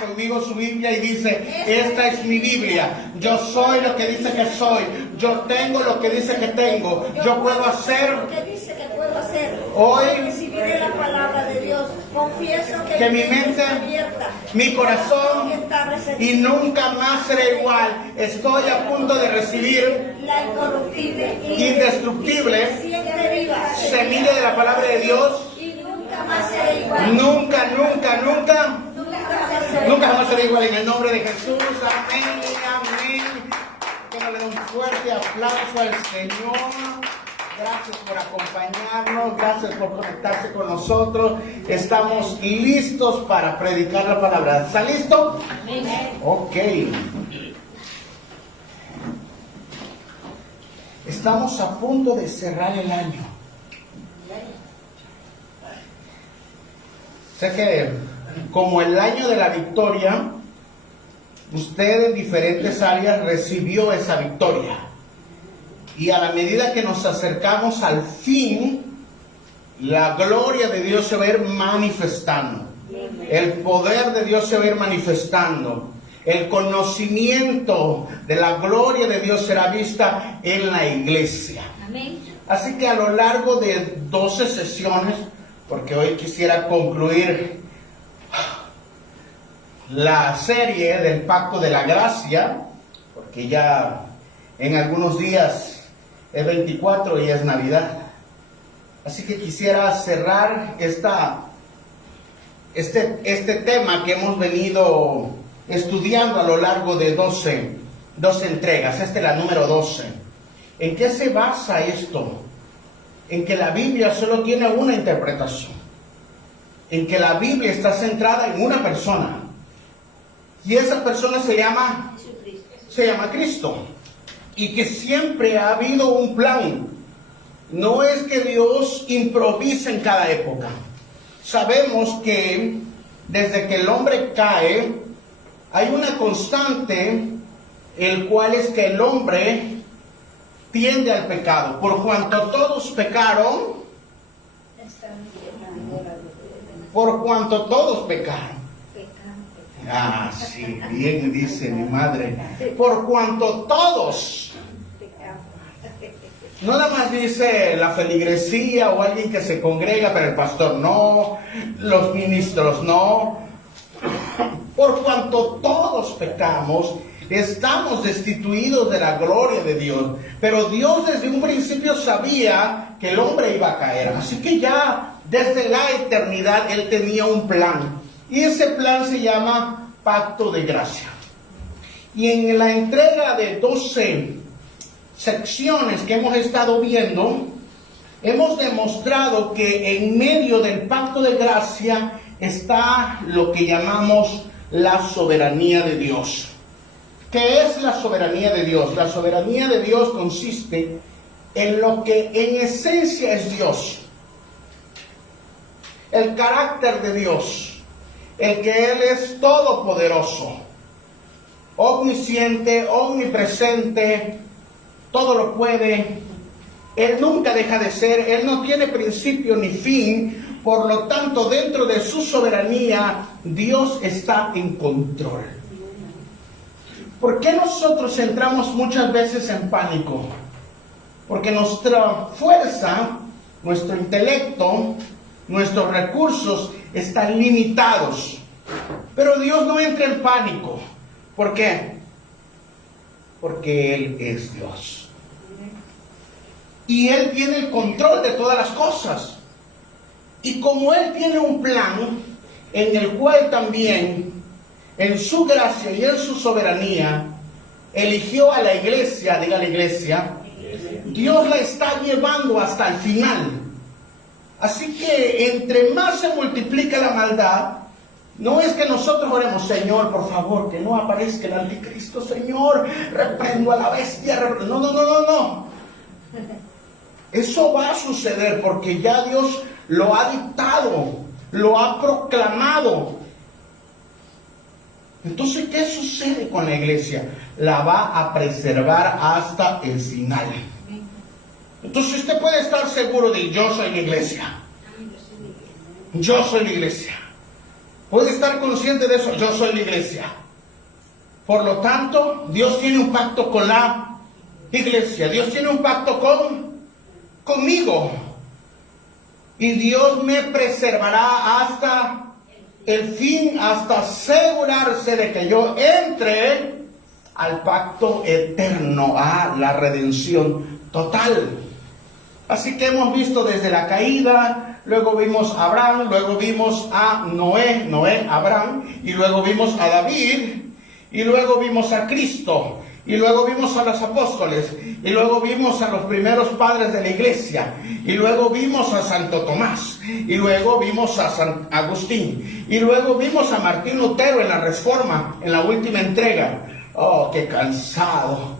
conmigo su Biblia y dice, esta es mi Biblia. Yo soy lo que dice que soy. Yo tengo lo que dice que tengo. Yo puedo hacer lo que dice que puedo hacer. Hoy recibiré la palabra de Dios. Confieso que mi mente, está abierta, mi corazón está receptivo, y nunca más será igual. Estoy a punto de recibir la incorruptible, indestructible siempre viva, semilla de la palabra de Dios. y nunca más será igual. Nunca, nunca, nunca, Nunca nunca jamás será igual en el nombre de Jesús. Amén, amén. Que nos le dé un fuerte aplauso al Señor. Gracias por acompañarnos, gracias por conectarse con nosotros. Estamos listos para predicar la palabra. ¿Está listo? Ok. Estamos a punto de cerrar el año. Sé que como el año de la victoria, usted en diferentes áreas recibió esa victoria. Y a la medida que nos acercamos al fin, la gloria de Dios se va a ir manifestando. El poder de Dios se va a ir manifestando. El conocimiento de la gloria de Dios será vista en la iglesia. Así que a lo largo de 12 sesiones, porque hoy quisiera concluir la serie del Pacto de la Gracia, porque ya en algunos días es 24 y es Navidad. Así que quisiera cerrar este tema que hemos venido estudiando a lo largo de 12 entregas. Esta es la número 12. ¿En qué se basa esto? En que la Biblia solo tiene una interpretación. En que la Biblia está centrada en una persona. Y esa persona se llama Cristo. Y que siempre ha habido un plan. No es que Dios improvisa en cada época. Sabemos que desde que el hombre cae, hay una constante, el cual es que el hombre tiende al pecado. Por cuanto todos pecaron, Ah, sí, bien dice mi madre. Por cuanto todos. No nada más dice la feligresía o alguien que se congrega, pero el pastor no, los ministros no. Por cuanto todos pecamos, estamos destituidos de la gloria de Dios. Pero Dios desde un principio sabía que el hombre iba a caer. Así que ya desde la eternidad Él tenía un plan. Y ese plan se llama Pacto de Gracia. Y en la entrega de 12 secciones que hemos estado viendo, hemos demostrado que en medio del Pacto de Gracia está lo que llamamos la soberanía de Dios. ¿Qué es la soberanía de Dios? La soberanía de Dios consiste en lo que en esencia es Dios. El carácter de Dios. El que Él es todopoderoso, omnisciente, omnipresente, todo lo puede. Él nunca deja de ser, Él no tiene principio ni fin. Por lo tanto, dentro de su soberanía, Dios está en control. ¿Por qué nosotros entramos muchas veces en pánico? Porque nuestra fuerza, nuestro intelecto, nuestros recursos están limitados. Pero Dios no entra en pánico. ¿Por qué? Porque Él es Dios. Y Él tiene el control de todas las cosas. Y como Él tiene un plan en el cual también, en su gracia y en su soberanía, eligió a la iglesia, diga la iglesia, Dios la está llevando hasta el final. Así que entre más se multiplica la maldad, no es que nosotros oremos, Señor, por favor, que no aparezca el anticristo, Señor, reprendo a la bestia, no. Eso va a suceder porque ya Dios lo ha dictado, lo ha proclamado. Entonces, ¿qué sucede con la iglesia? La va a preservar hasta el final. Entonces usted puede estar seguro de yo soy la iglesia. Yo soy la iglesia. Puede estar consciente de eso. Yo soy la iglesia. Por lo tanto, Dios tiene un pacto con la iglesia. Dios tiene un pacto conmigo. Y Dios me preservará hasta el fin, hasta asegurarse de que yo entre al pacto eterno, a la redención total. Así que hemos visto desde la caída, luego vimos a Abraham, luego vimos a Noé, Abraham, y luego vimos a David, y luego vimos a Cristo, y luego vimos a los apóstoles, y luego vimos a los primeros padres de la iglesia, y luego vimos a Santo Tomás, y luego vimos a San Agustín, y luego vimos a Martín Lutero en la Reforma, en la última entrega. Oh, qué cansado.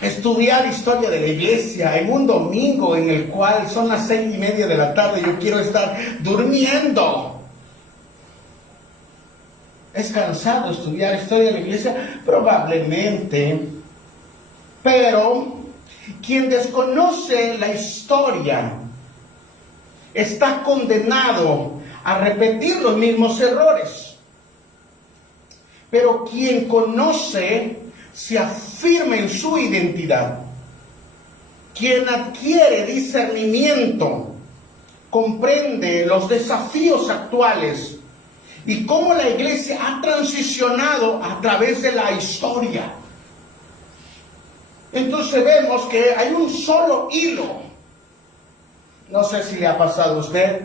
Estudiar historia de la iglesia en un domingo en el cual son las 6:30 de la tarde, yo quiero estar durmiendo. ¿Es cansado estudiar historia de la iglesia? Probablemente. Pero quien desconoce la historia está condenado a repetir los mismos errores. Pero quien conoce se afirma en su identidad. Quien adquiere discernimiento comprende los desafíos actuales y cómo la iglesia ha transicionado a través de la historia. Entonces vemos que hay un solo hilo. No sé si le ha pasado a usted,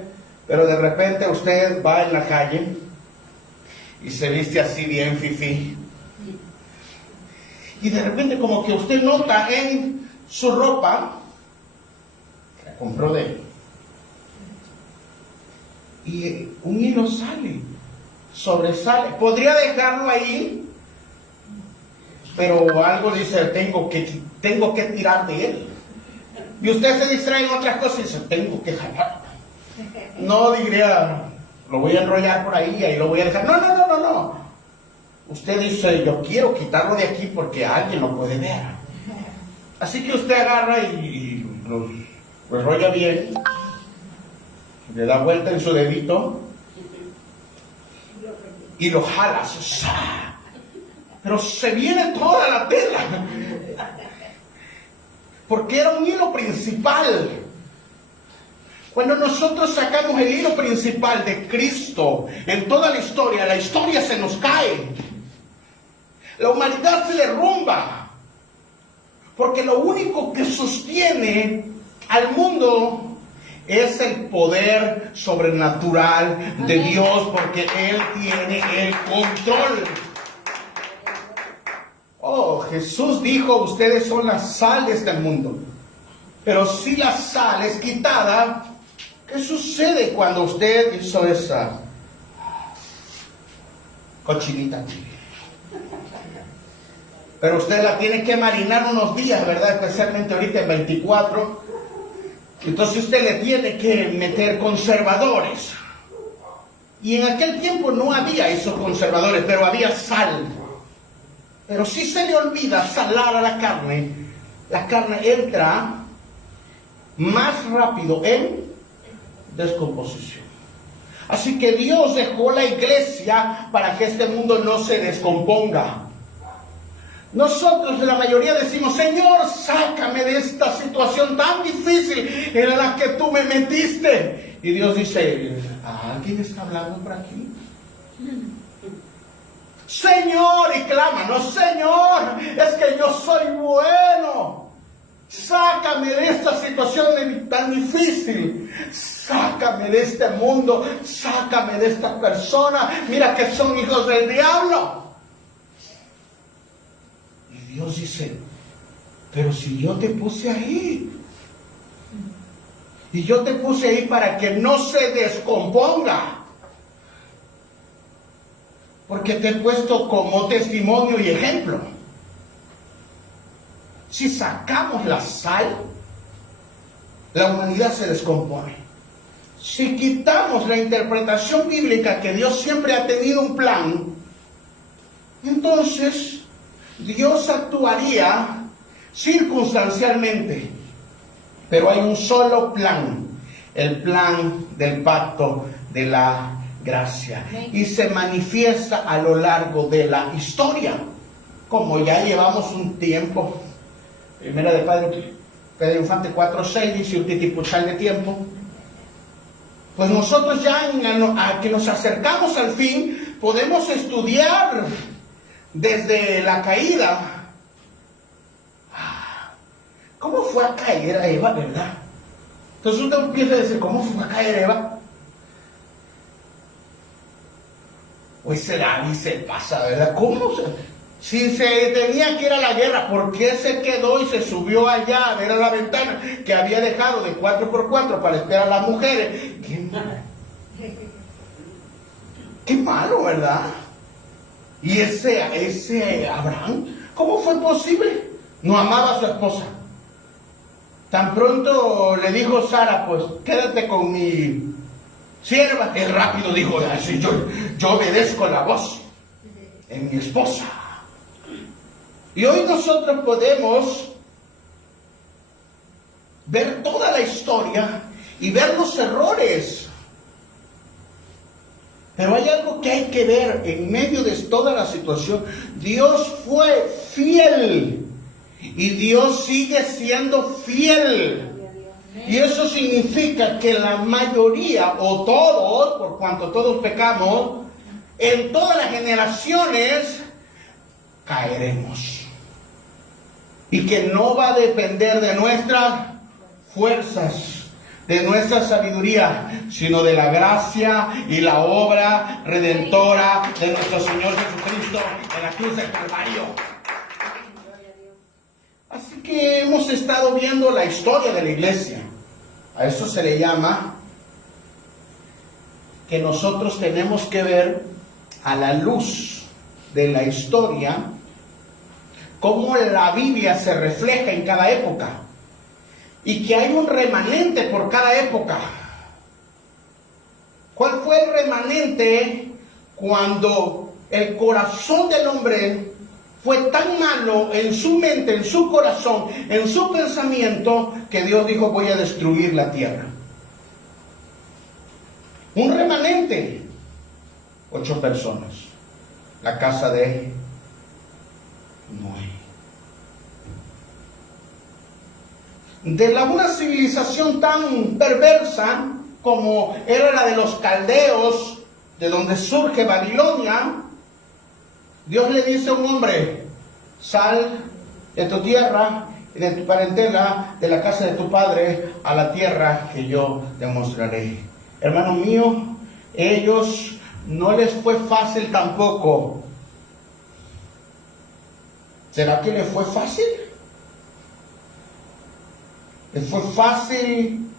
pero de repente usted va en la calle y se viste así bien fifí. Y de repente como que usted nota en su ropa, que la compró de él, y un hilo sobresale. Podría dejarlo ahí, pero algo dice, tengo que tirar de él. Y usted se distrae en otras cosas y dice, tengo que jalar. No diría, lo voy a enrollar por ahí y lo voy a dejar. No. Usted dice, yo quiero quitarlo de aquí porque alguien lo puede ver. Así que usted agarra y lo enrolla bien, le da vuelta en su dedito y lo jala. Pero se viene toda la tela, porque era un hilo principal. Cuando nosotros sacamos el hilo principal de Cristo en toda la historia se nos cae. La humanidad se derrumba, porque lo único que sostiene al mundo es el poder sobrenatural de Dios, porque Él tiene el control. Oh, Jesús dijo, ustedes son la sal de este mundo. Pero si la sal es quitada, ¿qué sucede cuando usted hizo esa cochinita? Pero usted la tiene que marinar unos días, ¿verdad? Especialmente ahorita en 24. Entonces usted le tiene que meter conservadores. Y en aquel tiempo no había esos conservadores, pero había sal. Pero si se le olvida salar a la carne entra más rápido en descomposición. Así que Dios dejó la iglesia para que este mundo no se descomponga. Nosotros, la mayoría, decimos, Señor, sácame de esta situación tan difícil en la que tú me metiste. Y Dios dice, ¿alguien está hablando por aquí? Señor, y clama, no, Señor, es que yo soy bueno. Sácame de esta situación tan difícil. Sácame de este mundo. Sácame de esta persona. Mira que son hijos del diablo. Y Dios dice, pero si yo te puse ahí. Y yo te puse ahí para que no se descomponga. Porque te he puesto como testimonio y ejemplo. Si sacamos la sal, la humanidad se descompone. Si quitamos la interpretación bíblica que Dios siempre ha tenido un plan, entonces Dios actuaría circunstancialmente. Pero hay un solo plan, el plan del pacto de la gracia. Y se manifiesta a lo largo de la historia. Como ya llevamos un tiempo, primera de Pedro Infante 4:6 dice un titipuchal de tiempo. Pues nosotros ya a que nos acercamos al fin, podemos estudiar desde la caída. ¿Cómo fue a caer a Eva, verdad? Entonces usted empieza a decir, ¿cómo fue a caer Eva? Pues se da y se pasa, ¿verdad? ¿Cómo? Si se tenía que ir a la guerra, ¿por qué se quedó y se subió allá a ver a la ventana que había dejado de 4x4 para esperar a las mujeres? ¡Qué malo! ¡Qué malo!, ¿verdad? Y ese Abraham, ¿cómo fue posible? No amaba a su esposa. Tan pronto le dijo Sara, pues quédate con mi sierva. Él rápido dijo, sí, yo obedezco la voz en mi esposa. Y hoy nosotros podemos ver toda la historia y ver los errores. Pero hay algo que hay que ver en medio de toda la situación. Dios fue fiel. Y Dios sigue siendo fiel. Y eso significa que la mayoría, o todos, por cuanto todos pecamos, en todas las generaciones caeremos. Y que no va a depender de nuestras fuerzas, de nuestra sabiduría, sino de la gracia y la obra redentora de nuestro Señor Jesucristo en la cruz del Calvario. Así que hemos estado viendo la historia de la iglesia. A eso se le llama que nosotros tenemos que ver a la luz de la historia cómo la Biblia se refleja en cada época y que hay un remanente por cada época. ¿Cuál fue el remanente cuando el corazón del hombre fue tan malo en su mente, en su corazón, en su pensamiento, que Dios dijo, voy a destruir la tierra? Un remanente, 8 personas, la casa de Noé. De una civilización tan perversa como era la de los caldeos, de donde surge Babilonia, Dios le dice a un hombre, sal de tu tierra y de tu parentela, de la casa de tu padre, a la tierra que yo te mostraré. Hermano mío, ellos no les fue fácil tampoco. ¿Será que les fue fácil? ¿Les fue fácil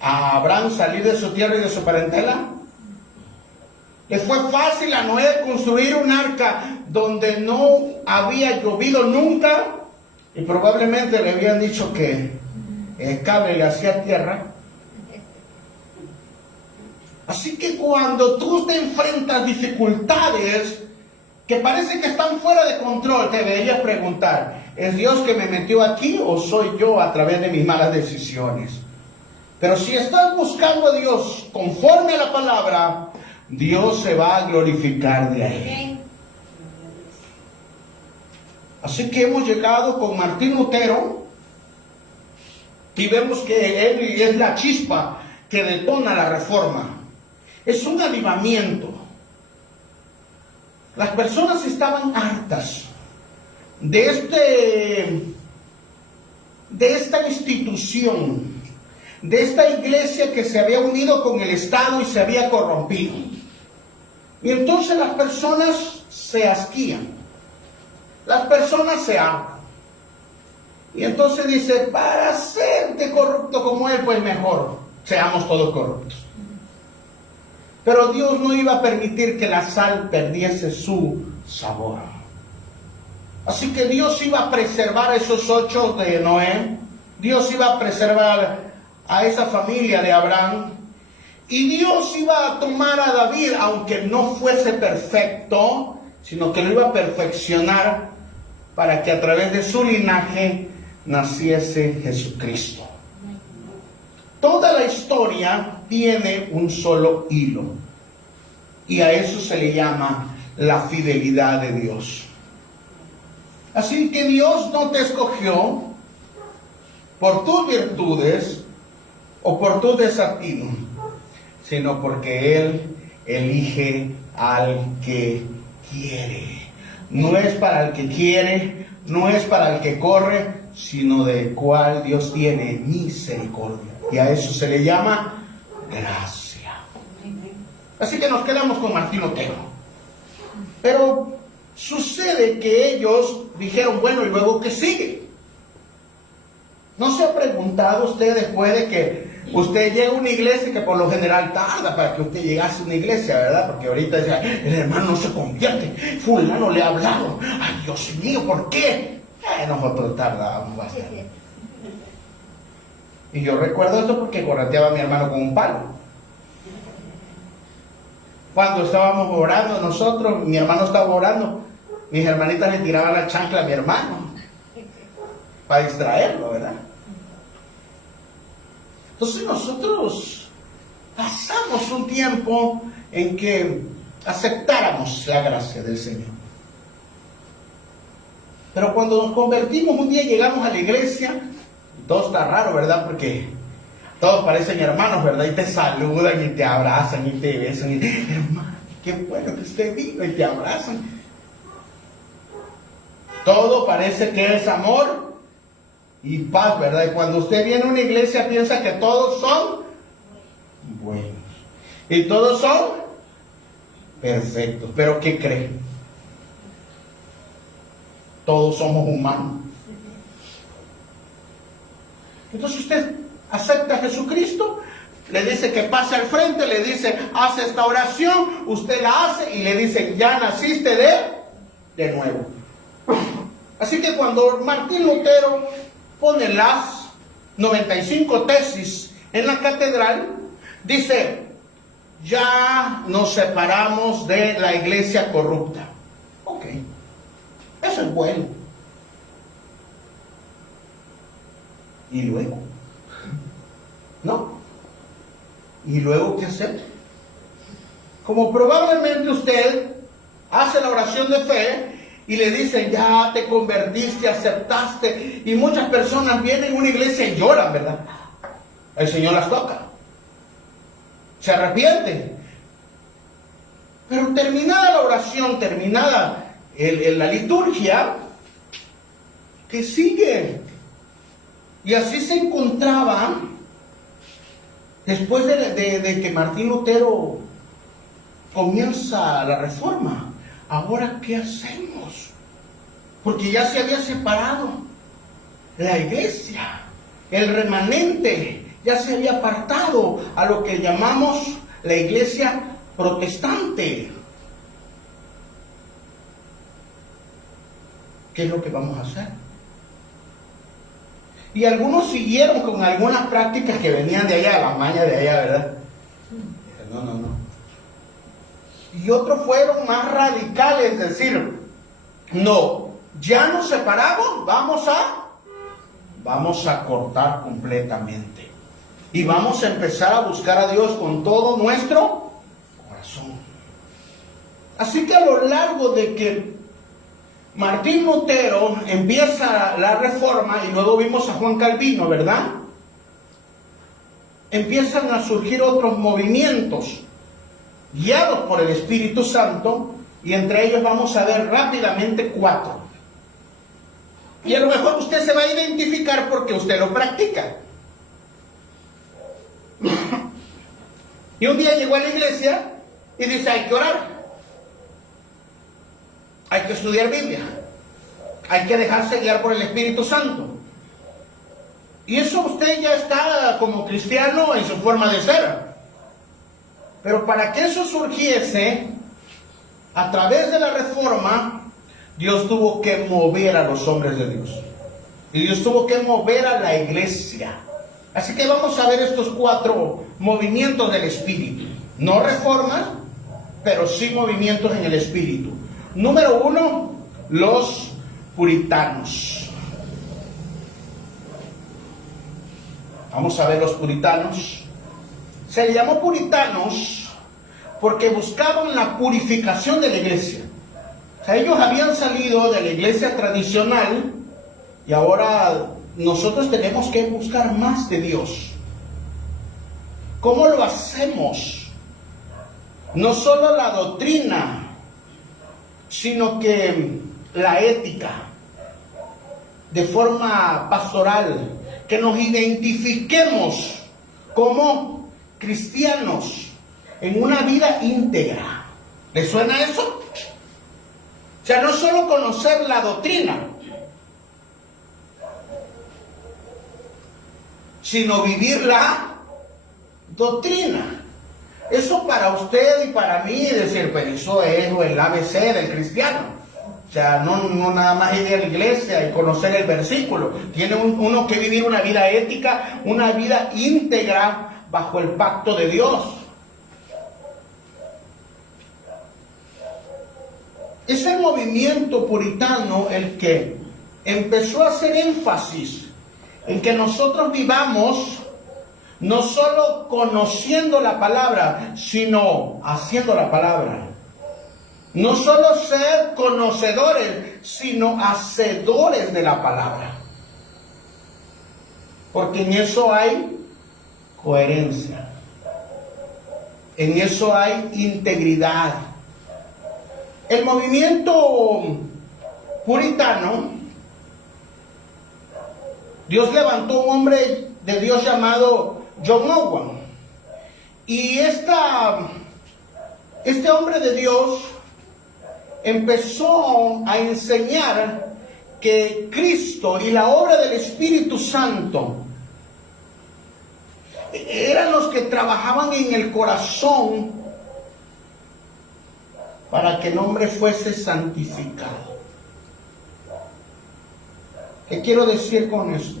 a Abraham salir de su tierra y de su parentela? ¿Les fue fácil a Noé construir un arca donde no había llovido nunca? Y probablemente le habían dicho que el cable le hacía tierra. Así que cuando tú te enfrentas dificultades que parece que están fuera de control, te deberías preguntar, ¿es Dios que me metió aquí o soy yo a través de mis malas decisiones? Pero si estás buscando a Dios conforme a la palabra, Dios se va a glorificar de ahí. Así que hemos llegado con Martín Lutero y vemos que él es la chispa que detona la reforma. Es un avivamiento. Las personas estaban hartas de esta institución, de esta iglesia que se había unido con el Estado y se había corrompido. Y entonces las personas se asquían, las personas se hartan. Y entonces dice, para hacerte corrupto como él, pues mejor seamos todos corruptos. Pero Dios no iba a permitir que la sal perdiese su sabor. Así que Dios iba a preservar a esos 8 de Noé. Dios iba a preservar a esa familia de Abraham. Y Dios iba a tomar a David, aunque no fuese perfecto, sino que lo iba a perfeccionar para que a través de su linaje naciese Jesucristo. Toda la historia tiene un solo hilo. Y a eso se le llama la fidelidad de Dios. Así que Dios no te escogió por tus virtudes o por tus desatinos, sino porque Él elige al que quiere. No es para el que quiere, no es para el que corre, sino del cual Dios tiene misericordia. Y a eso se le llama gracia. Así que nos quedamos con Martín Lutero. Pero sucede que ellos dijeron, bueno, ¿y luego qué sigue? ¿No se ha preguntado usted después de que usted llega a una iglesia, que por lo general tarda para que usted llegase a una iglesia, ¿verdad? Porque ahorita dice, el hermano no se convierte, fulano le ha hablado, ay Dios mío, ¿por qué? Nosotros tardamos bastante. Y yo recuerdo esto porque correteaba a mi hermano con un palo. Cuando estábamos orando nosotros, mi hermano estaba orando, mis hermanitas le tiraban la chancla a mi hermano para distraerlo, ¿verdad? Entonces nosotros pasamos un tiempo en que aceptáramos la gracia del Señor. Pero cuando nos convertimos, un día llegamos a la iglesia, todo está raro, ¿verdad? Porque todos parecen hermanos, ¿verdad? Y te saludan y te abrazan y te besan. Y, hermano, qué bueno que usted vino, y te abrazan. Todo parece que es amor y paz, ¿verdad? Y cuando usted viene a una iglesia piensa que todos son buenos. Y todos son perfectos. ¿Pero qué cree? Todos somos humanos. Entonces usted acepta a Jesucristo, le dice que pase al frente, le dice, haz esta oración, usted la hace y le dice, ya naciste de nuevo. Así que cuando Martín Lutero pone las 95 tesis en la catedral, dice, ya nos separamos de la iglesia corrupta. Ok, eso es bueno. ¿Y luego? ¿No? ¿Y luego qué hacer? Como probablemente usted hace la oración de fe y le dicen, ya te convertiste, aceptaste, y muchas personas vienen a una iglesia y lloran, ¿verdad? El Señor las toca, se arrepienten. Pero terminada la oración, terminada la liturgia, que sigue. Y así se encontraba después de que Martín Lutero comienza la reforma. Ahora, ¿qué hacemos? Porque ya se había separado la iglesia, el remanente ya se había apartado a lo que llamamos la iglesia protestante. ¿Qué es lo que vamos a hacer? Y algunos siguieron con algunas prácticas que venían de allá, las mañas de allá, ¿verdad? No. Y otros fueron más radicales, es decir, no, ya nos separamos, vamos a cortar completamente. Y vamos a empezar a buscar a Dios con todo nuestro corazón. Así que a lo largo de que Martín Lutero empieza la reforma, y luego vimos a Juan Calvino, ¿verdad? Empiezan a surgir otros movimientos guiados por el Espíritu Santo, y entre ellos vamos a ver rápidamente 4. Y a lo mejor usted se va a identificar porque usted lo practica. Y un día llegó a la iglesia y dice, hay que orar, hay que estudiar Biblia, hay que dejarse guiar por el Espíritu Santo. Y eso usted ya está como cristiano en su forma de ser. Pero para que eso surgiese, a través de la reforma, Dios tuvo que mover a los hombres de Dios. Y Dios tuvo que mover a la iglesia. Así que vamos a ver estos 4 movimientos del Espíritu. No reformas, pero sí movimientos en el Espíritu. Número 1, los puritanos. Vamos a ver los puritanos. Se le llamó puritanos porque buscaban la purificación de la iglesia. O sea, ellos habían salido de la iglesia tradicional y ahora nosotros tenemos que buscar más de Dios. ¿Cómo lo hacemos? No solo la doctrina, sino que la ética, de forma pastoral, que nos identifiquemos como cristianos en una vida íntegra. ¿Les suena eso? O sea, no solo conocer la doctrina, sino vivir la doctrina. Eso para usted y para mí, decir, pues eso es el ABC del cristiano. O sea, no nada más ir a la iglesia y conocer el versículo. Tiene uno que vivir una vida ética, una vida íntegra bajo el pacto de Dios. Es el movimiento puritano el que empezó a hacer énfasis en que nosotros vivamos no solo conociendo la palabra, sino haciendo la palabra. No solo ser conocedores, sino hacedores de la palabra. Porque en eso hay coherencia. En eso hay integridad. El movimiento puritano, Dios levantó un hombre de Dios llamado John Owen. Y este hombre de Dios empezó a enseñar que Cristo y la obra del Espíritu Santo eran los que trabajaban en el corazón para que el hombre fuese santificado. ¿Qué quiero decir con esto?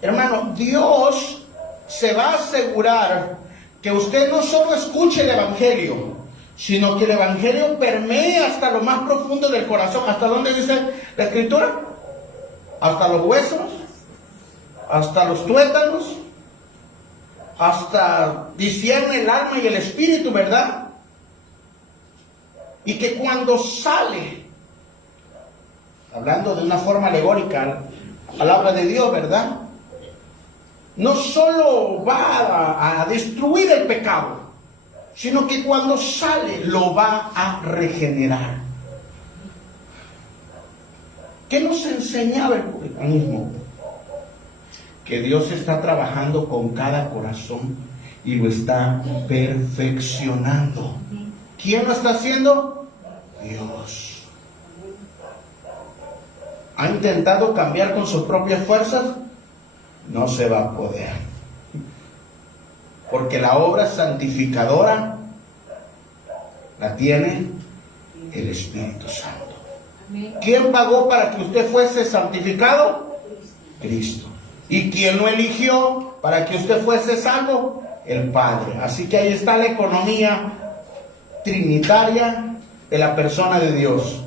Hermano, Dios se va a asegurar que usted no solo escuche el Evangelio, sino que el Evangelio permee hasta lo más profundo del corazón. ¿Hasta dónde dice la Escritura? Hasta los huesos, hasta los tuétanos, hasta discierne el alma y el espíritu, ¿verdad? Y que cuando sale, hablando de una forma alegórica, la palabra de Dios, ¿verdad? No solo va a destruir el pecado, sino que cuando sale lo va a regenerar. ¿Qué nos enseñaba el puritanismo? Que Dios está trabajando con cada corazón y lo está perfeccionando. ¿Quién lo está haciendo? Dios. ¿Ha intentado cambiar con sus propias fuerzas? No se va a poder. Porque la obra santificadora la tiene el Espíritu Santo. ¿Quién pagó para que usted fuese santificado? Cristo. ¿Y quién lo eligió para que usted fuese salvo? El Padre. Así que ahí está la economía trinitaria de la persona de Dios.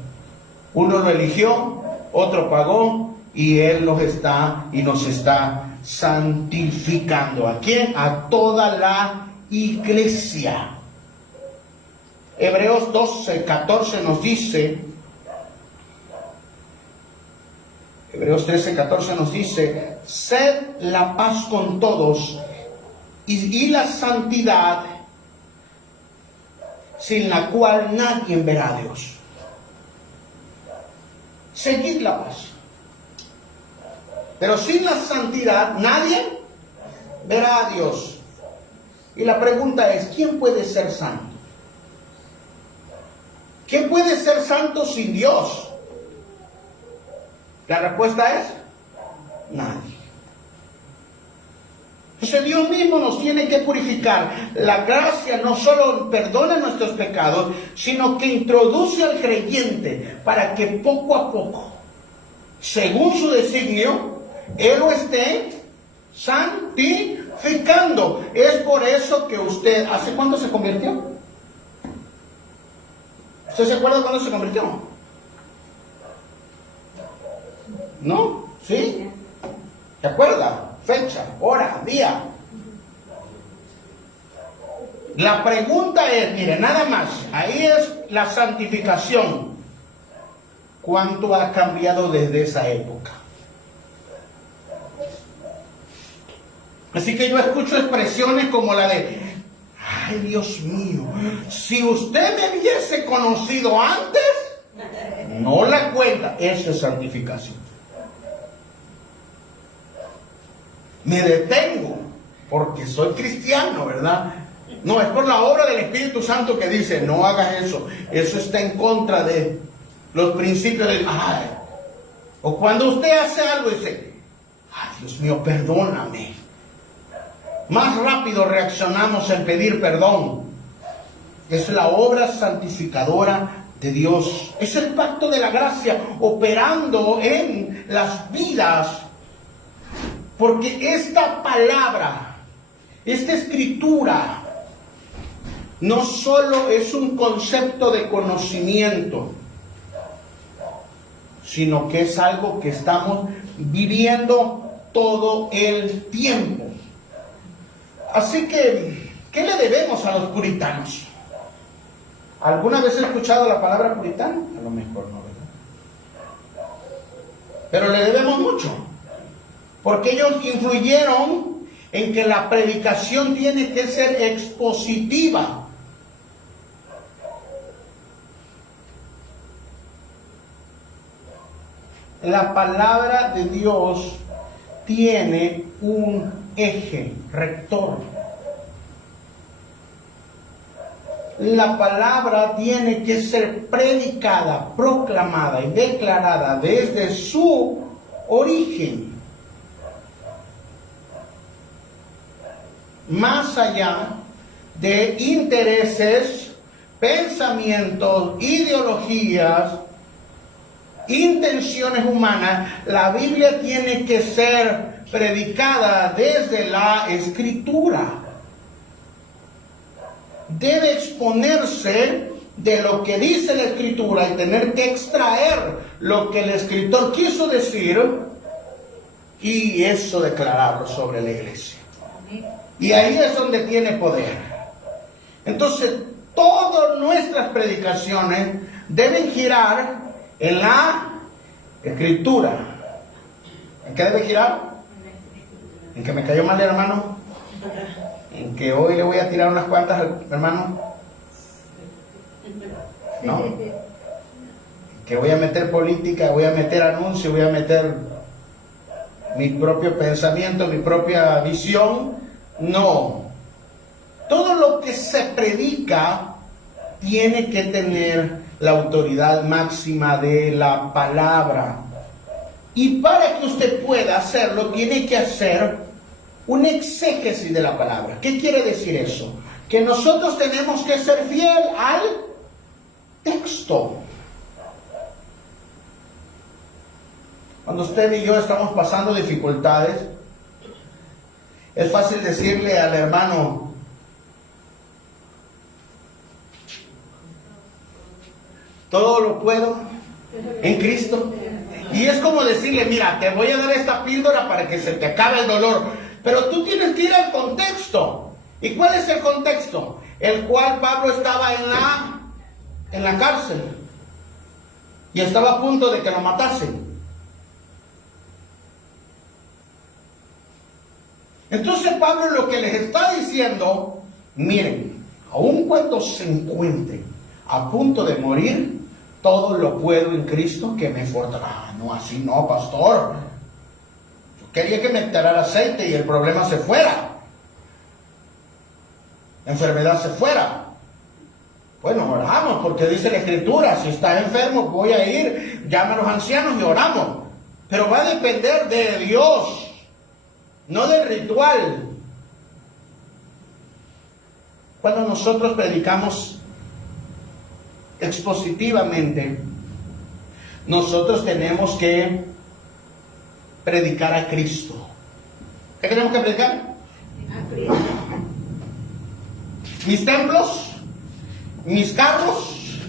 Uno lo eligió, otro pagó y Él nos está santificando. ¿A quién? A toda la iglesia. Hebreos 12:14 nos dice, Hebreos 13:14 nos dice, sed la paz con todos y la santidad, sin la cual nadie verá a Dios. Seguid la paz. Pero sin la santidad nadie verá a Dios. Y la pregunta es, ¿quién puede ser santo? ¿Quién puede ser santo sin Dios? La respuesta es, nadie. Entonces Dios mismo nos tiene que purificar. La gracia no solo perdona nuestros pecados, sino que introduce al creyente para que poco a poco, según su designio, Él lo esté santificando. Es por eso que usted, ¿hace cuándo se convirtió? ¿Usted se acuerda cuándo se convirtió? ¿No? ¿Sí? ¿Se acuerda? Fecha, hora, día. La pregunta es, mire, nada más, ahí es la santificación. ¿Cuánto ha cambiado desde esa época? Así que yo escucho expresiones como la de, ay Dios mío, si usted me hubiese conocido antes, no la cuenta. Eso es santificación. Me detengo porque soy cristiano, ¿verdad? No, es por la obra del Espíritu Santo que dice, no hagas eso. Eso está en contra de los principios del... Ay. O cuando usted hace algo y dice, ay Dios mío, perdóname. Más rápido reaccionamos en pedir perdón. Es la obra santificadora de Dios. Es el pacto de la gracia operando en las vidas. Porque esta palabra, esta escritura, no solo es un concepto de conocimiento, sino que es algo que estamos viviendo todo el tiempo. Así que, ¿qué le debemos a los puritanos? ¿Alguna vez he escuchado la palabra puritano? A lo mejor no, ¿verdad? Pero le debemos mucho, porque ellos influyeron en que la predicación tiene que ser expositiva. La palabra de Dios tiene un eje rector. La palabra tiene que ser predicada, proclamada y declarada desde su origen. Más allá de intereses, pensamientos, ideologías, intenciones humanas, la Biblia tiene que ser predicada desde la Escritura. Debe exponerse de lo que dice la Escritura y tener que extraer lo que el escritor quiso decir y eso declararlo sobre la iglesia. Y ahí es donde tiene poder. Entonces, todas nuestras predicaciones deben girar en la Escritura. ¿En qué debe girar? ¿En que me cayó mal el hermano? ¿En que hoy le voy a tirar unas cuantas al hermano? ¿No? ¿Que voy a meter política, voy a meter anuncios, voy a meter mi propio pensamiento, mi propia visión? No. Todo lo que se predica tiene que tener la autoridad máxima de la palabra. Y para que usted pueda hacerlo, tiene que hacer un exégesis de la palabra. ¿Qué quiere decir eso? Que nosotros tenemos que ser fiel al texto. Cuando usted y yo estamos pasando dificultades, es fácil decirle al hermano, todo lo puedo en Cristo. Y es como decirle, mira, te voy a dar esta píldora para que se te acabe el dolor. Pero tú tienes que ir al contexto. ¿Y cuál es el contexto? El cual Pablo estaba en la cárcel. Y estaba a punto de que lo matasen. Entonces Pablo lo que les está diciendo, miren, aun cuando se encuentren a punto de morir, todo lo puedo en Cristo que me fortalece. Ah, no, así no, pastor. Yo quería que me tirara aceite y el problema se fuera. La enfermedad se fuera. Bueno, oramos, porque dice la Escritura, si estás enfermo voy a ir, llama a los ancianos y oramos. Pero va a depender de Dios, no del ritual. Cuando nosotros predicamos expositivamente, nosotros tenemos que predicar a Cristo. ¿Qué tenemos que predicar? A Cristo. Mis templos, mis carros,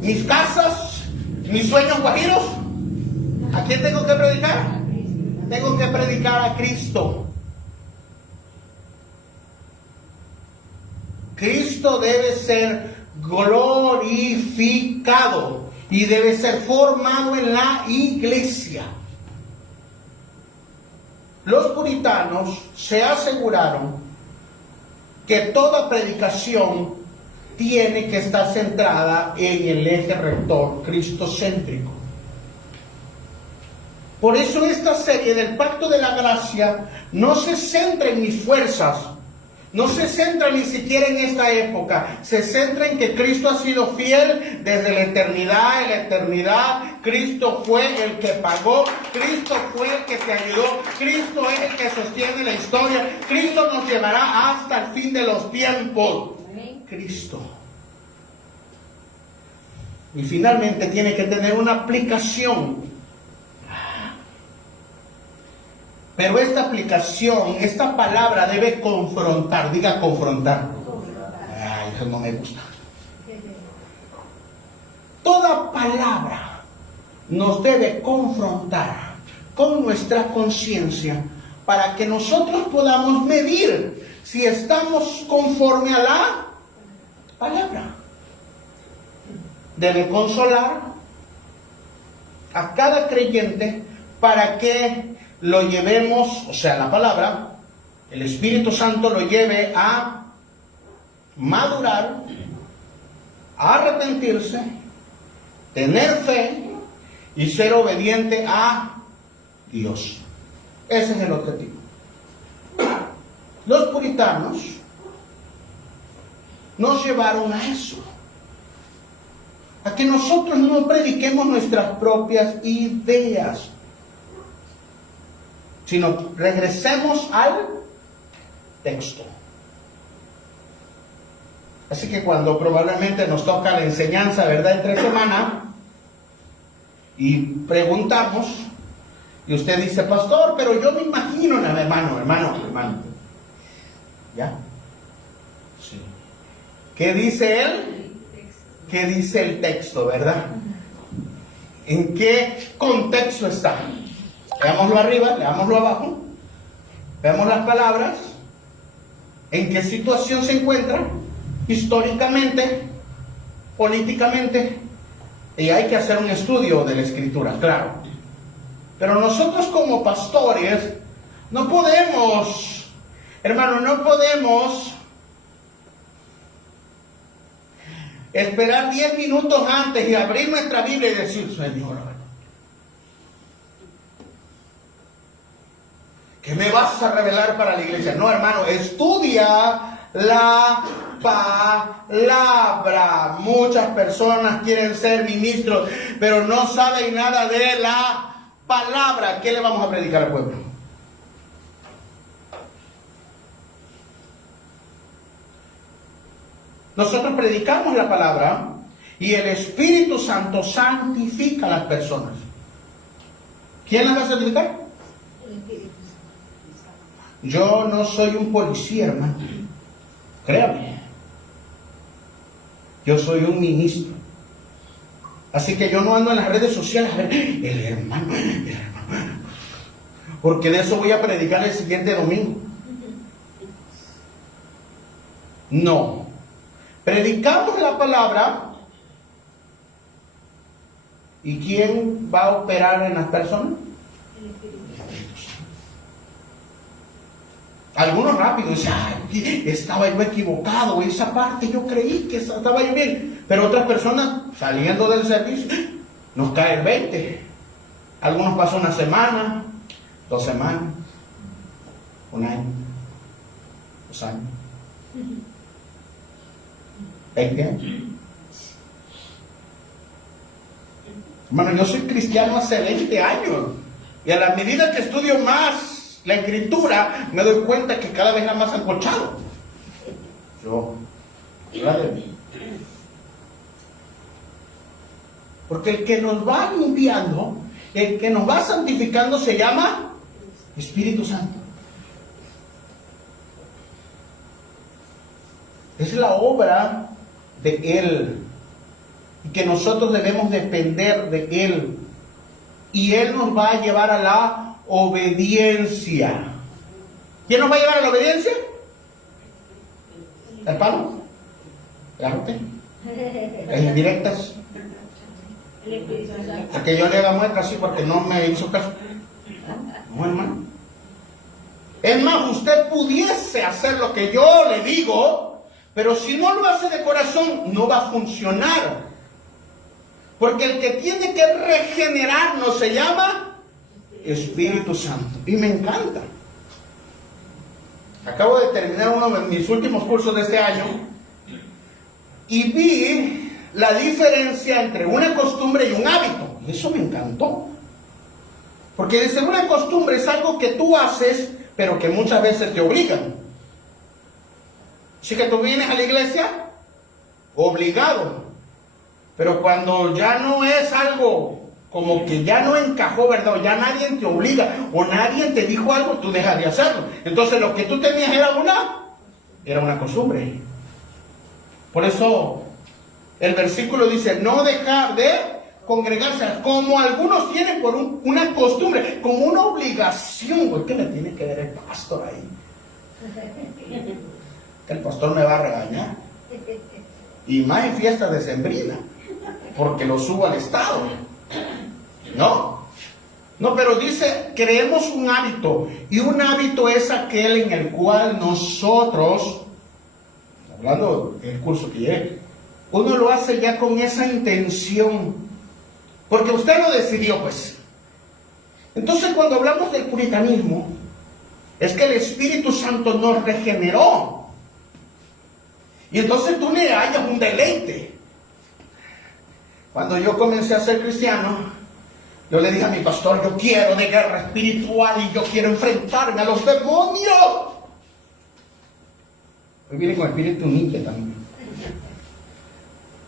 mis casas, mis sueños guajiros. ¿A quién tengo que predicar? Tengo que predicar a Cristo. Cristo Cristo debe ser glorificado y debe ser formado en la iglesia. Los puritanos se aseguraron que toda predicación tiene que estar centrada en el eje rector cristocéntrico. Por eso esta serie del Pacto de la Gracia no se centra en mis fuerzas, no se centra ni siquiera en esta época, se centra en que Cristo ha sido fiel desde la eternidad. En la eternidad, Cristo fue el que pagó, Cristo fue el que te ayudó, Cristo es el que sostiene la historia, Cristo nos llevará hasta el fin de los tiempos. Cristo. Y finalmente tiene que tener una aplicación. Pero esta aplicación, esta palabra debe confrontar. Diga confrontar. Ay, eso no me gusta. Toda palabra nos debe confrontar con nuestra conciencia para que nosotros podamos medir si estamos conforme a la palabra. Debe consolar a cada creyente para que lo llevemos, o sea, la palabra, el Espíritu Santo lo lleve a madurar, a arrepentirse, tener fe y ser obediente a Dios. Ese es el objetivo. Los puritanos nos llevaron a eso, a que nosotros no prediquemos nuestras propias ideas, sino regresemos al texto. Así que cuando probablemente nos toca la enseñanza, ¿verdad?, entre semana, y preguntamos, y usted dice, pastor, pero yo me imagino, hermano, ¿ya? Sí. ¿Qué dice él? ¿Qué dice el texto, verdad? ¿En qué contexto está? Leámoslo arriba, leámoslo abajo, veamos las palabras, en qué situación se encuentra, históricamente, políticamente, y hay que hacer un estudio de la Escritura, claro. Pero nosotros como pastores no podemos, hermano, no podemos esperar 10 minutos antes y abrir nuestra Biblia y decir, Señor, ¿qué me vas a revelar para la iglesia? No, hermano, estudia la palabra. Muchas personas quieren ser ministros, pero no saben nada de la palabra. ¿Qué le vamos a predicar al pueblo? Nosotros predicamos la palabra y el Espíritu Santo santifica a las personas. ¿Quién las va a santificar? Yo no soy un policía, hermano. Créame. Yo soy un ministro. Así que yo no ando en las redes sociales a ver, el hermano. Porque de eso voy a predicar el siguiente domingo. No. Predicamos la palabra. ¿Y quién va a operar en las personas? Algunos rápido dicen, ay, estaba yo equivocado, esa parte yo creí que estaba yo bien. Pero otras personas, saliendo del servicio, nos cae el 20. Algunos pasan una semana, 2 semanas, 1 año, 2 años, 20 años. Hermano, yo soy cristiano hace 20 años. Y a la medida que estudio más la Escritura, me doy cuenta que cada vez era más ancolchado. Porque el que nos va limpiando, el que nos va santificando, se llama Espíritu Santo. Es la obra de Él, y que nosotros debemos depender de Él. Y Él nos va a llevar a la obediencia. ¿Quién nos va a llevar a la obediencia? ¿El palo? Claro. En indirectas. A que yo le haga muestra así porque no me hizo caso. No, hermano. Es más, usted pudiese hacer lo que yo le digo, pero si no lo hace de corazón, no va a funcionar. Porque el que tiene que regenerarnos se llama Espíritu Santo. Y me encanta. Acabo de terminar uno de mis últimos cursos de este año y vi la diferencia entre una costumbre y un hábito. Y eso me encantó. Porque desde una costumbre es algo que tú haces, pero que muchas veces te obligan. Así que tú vienes a la iglesia obligado. Pero cuando ya no es algo como que ya no encajó, ¿verdad? Ya nadie te obliga o nadie te dijo algo, tú dejas de hacerlo. Entonces lo que tú tenías era una costumbre. Por eso el versículo dice, no dejar de congregarse, como algunos tienen por una costumbre, como una obligación. ¿Por qué le tiene que ver el pastor ahí? El pastor me va a regañar. Y más en fiestas decembrinas, porque lo subo al estado. No, pero dice, creemos un hábito, y un hábito es aquel en el cual nosotros, hablando del curso que llevé, uno lo hace ya con esa intención, porque usted lo decidió, pues. Entonces, cuando hablamos del puritanismo, es que el Espíritu Santo nos regeneró, y entonces tú le hallas un deleite. Cuando yo comencé a ser cristiano, yo le dije a mi pastor, yo quiero de guerra espiritual y yo quiero enfrentarme a los demonios. Hoy viene con espíritu ninja también.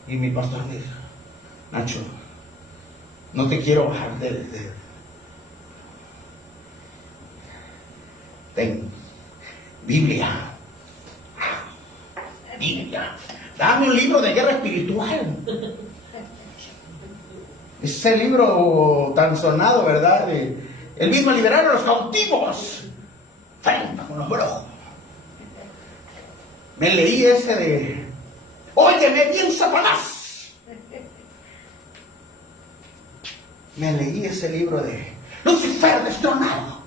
Y mi pastor me dijo, Nacho, no te quiero bajar ten Biblia. Dame un libro de guerra espiritual. Ese libro tan sonado, ¿verdad? El mismo liberar a los cautivos. Frente con los brujos. Me leí ese de óyeme bien, Satanás. Me leí ese libro de Lucifer destronado.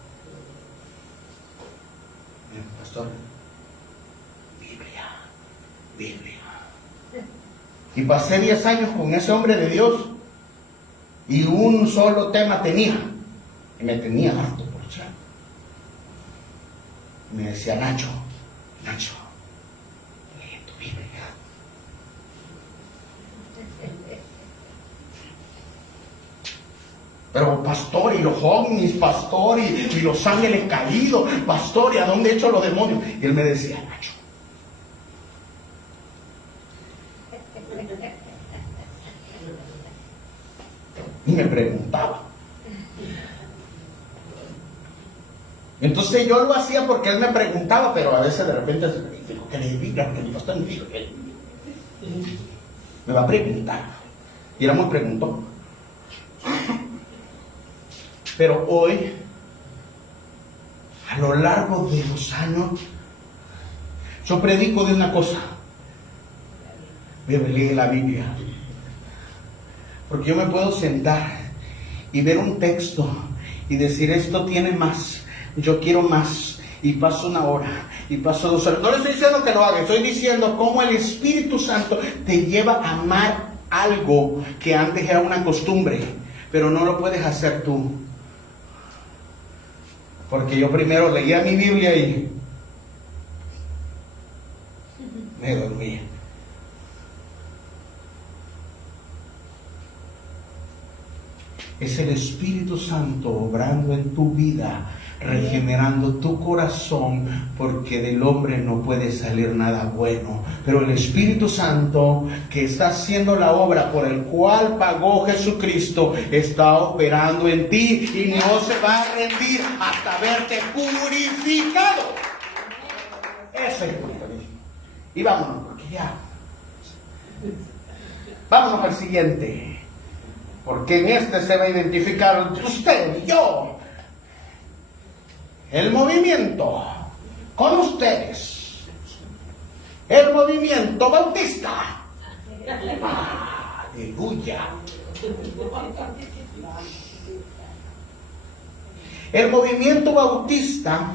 Pastor, Biblia. Y pasé 10 años con ese hombre de Dios. Y un solo tema tenía. Y me tenía harto por echar. Me decía, Nacho, lee tu Biblia. Pero pastor, y los ovnis, pastor, y los ángeles caídos, pastor, ¿y a dónde he hecho los demonios? Y él me decía, Nacho, y me preguntaba. Entonces yo lo hacía porque él me preguntaba, pero a veces de repente digo que le Biblia, porque mi pastor me dijo que me va a preguntar. Y era muy preguntón. Pero hoy, a lo largo de los años, yo predico de una cosa. Lee la Biblia. Porque yo me puedo sentar y ver un texto y decir, esto tiene más, yo quiero más, y paso una hora, y paso 2 horas. No le estoy diciendo que lo haga, estoy diciendo cómo el Espíritu Santo te lleva a amar algo que antes era una costumbre, pero no lo puedes hacer tú. Porque yo primero leía mi Biblia y me dormía. Es el Espíritu Santo obrando en tu vida, regenerando tu corazón, porque del hombre no puede salir nada bueno. Pero el Espíritu Santo, que está haciendo la obra por el cual pagó Jesucristo, está operando en ti y no se va a rendir hasta verte purificado. Ese es el puritanismo. Y vámonos, porque ya. Vámonos al siguiente. Porque en este se va a identificar usted y yo. El movimiento con ustedes el movimiento bautista. Aleluya. El movimiento bautista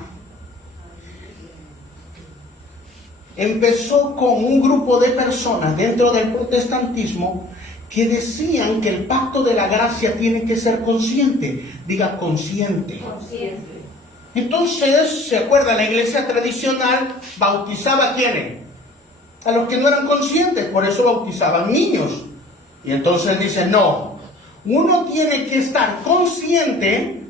empezó con un grupo de personas dentro del protestantismo que decían que el pacto de la gracia tiene que ser consciente. Diga consciente. Consciente. Entonces, ¿se acuerda? La iglesia tradicional bautizaba ¿a quiénes? A los que no eran conscientes, por eso bautizaban niños. Y entonces dicen, no, uno tiene que estar consciente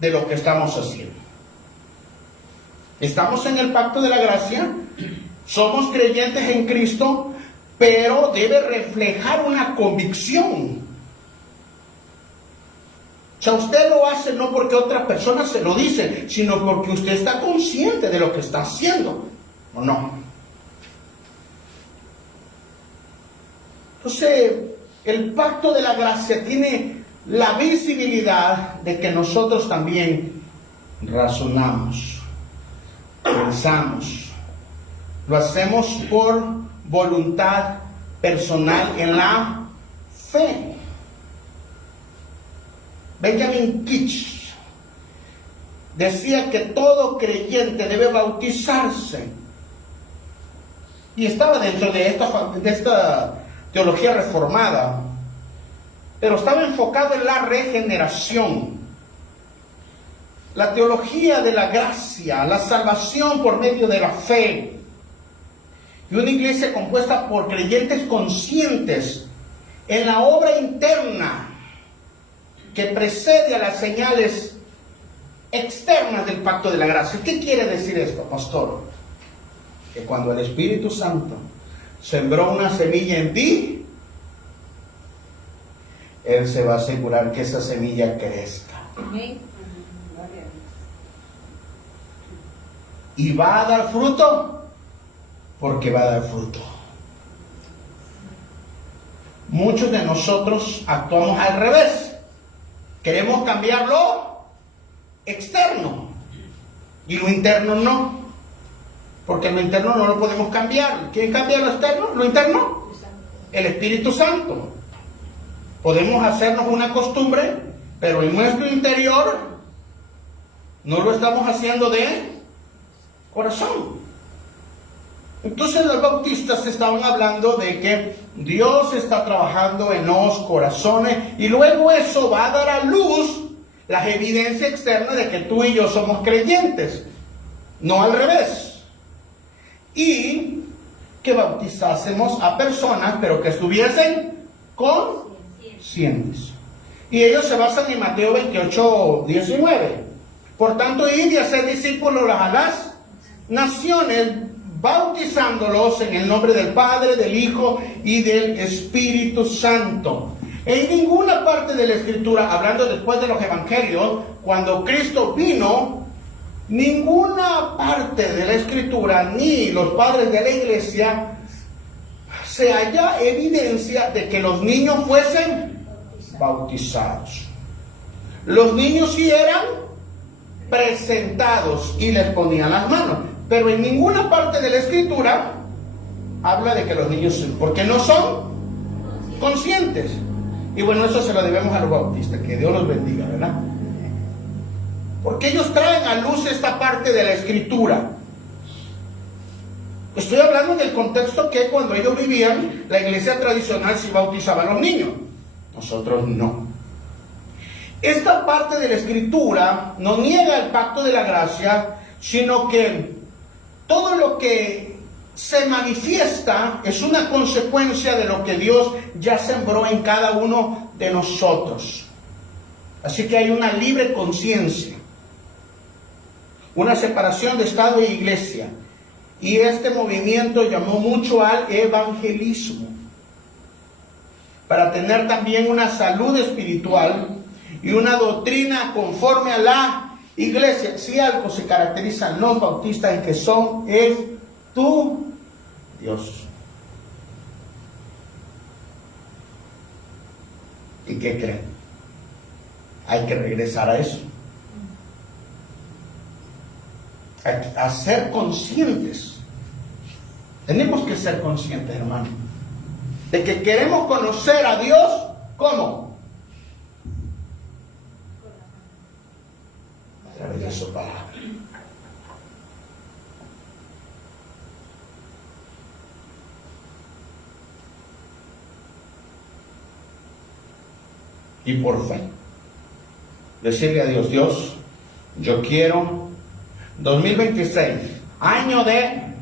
de lo que estamos haciendo. Estamos en el pacto de la gracia, somos creyentes en Cristo, pero debe reflejar una convicción. O sea, usted lo hace no porque otras personas se lo dicen, sino porque usted está consciente de lo que está haciendo, ¿o no? Entonces, el pacto de la gracia tiene la visibilidad de que nosotros también razonamos, pensamos, lo hacemos por voluntad personal en la fe. Benjamin Kitch decía que todo creyente debe bautizarse, y estaba dentro de esta teología reformada, pero estaba enfocado en la regeneración, la teología de la gracia, la salvación por medio de la fe, y una iglesia compuesta por creyentes conscientes en la obra interna que precede a las señales externas del pacto de la gracia. ¿Qué quiere decir esto, pastor? Que cuando el Espíritu Santo sembró una semilla en ti, Él se va a asegurar que esa semilla crezca. Y va a dar fruto, porque va a dar fruto. Muchos de nosotros actuamos al revés. Queremos cambiar lo externo y lo interno no, porque lo interno no lo podemos cambiar. ¿Quién cambia lo externo? ¿Lo interno? El Espíritu Santo. Podemos hacernos una costumbre, pero en nuestro interior no lo estamos haciendo de corazón. Entonces los bautistas estaban hablando de que Dios está trabajando en los corazones, y luego eso va a dar a luz las evidencias externas de que tú y yo somos creyentes, no al revés. Y que bautizásemos a personas, pero que estuviesen conscientes. Y ellos se basan en Mateo 28:19. Por tanto, id y hacer discípulos a las naciones, bautizándolos en el nombre del Padre, del Hijo y del Espíritu Santo. En ninguna parte de la Escritura, hablando después de los Evangelios, cuando Cristo vino, ninguna parte de la Escritura, ni los padres de la Iglesia, se halla evidencia de que los niños fuesen bautizados. Los niños sí eran presentados y les ponían las manos, pero en ninguna parte de la Escritura habla de que los niños, porque no son conscientes. Y bueno, eso se lo debemos a los bautistas, que Dios los bendiga, ¿verdad? Porque ellos traen a luz esta parte de la Escritura. Estoy hablando en el contexto que cuando ellos vivían, la iglesia tradicional sí bautizaba a los niños. Nosotros no. Esta parte de la Escritura no niega el pacto de la gracia, sino que todo lo que se manifiesta es una consecuencia de lo que Dios ya sembró en cada uno de nosotros. Así que hay una libre conciencia, una separación de Estado e Iglesia. Y este movimiento llamó mucho al evangelismo, para tener también una salud espiritual y una doctrina conforme a la Iglesia. Si algo se caracterizan los bautistas en que son, es tu Dios. ¿Y qué creen? Hay que regresar a eso. a ser conscientes. Tenemos que ser conscientes, hermano, de que queremos conocer a Dios. ¿Cómo? A través de su palabra. Y por fe, decirle a Dios: Dios, yo quiero 2026, año de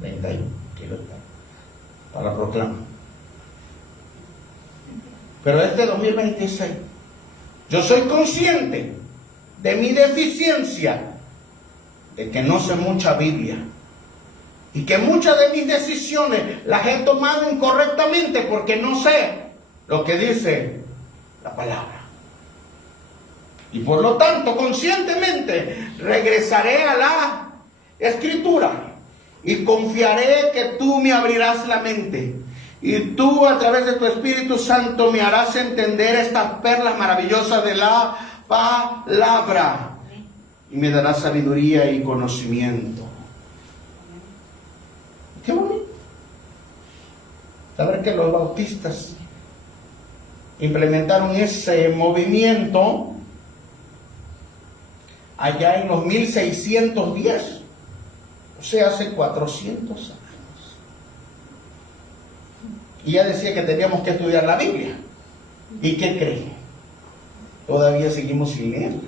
31, quiero estar para la proclama. Pero este 2026, yo soy consciente de mi deficiencia, de que no sé mucha Biblia, y que muchas de mis decisiones las he tomado incorrectamente porque no sé lo que dice la palabra. Y por lo tanto, conscientemente regresaré a la Escritura y confiaré que tú me abrirás la mente. Y tú, a través de tu Espíritu Santo, me harás entender estas perlas maravillosas de la palabra. Y me darás sabiduría y conocimiento. Qué bonito saber que los bautistas implementaron ese movimiento allá en los 1610, o sea, hace 400 años. Y ya decía que teníamos que estudiar la Biblia. ¿Y qué creen? Todavía seguimos sin leerla.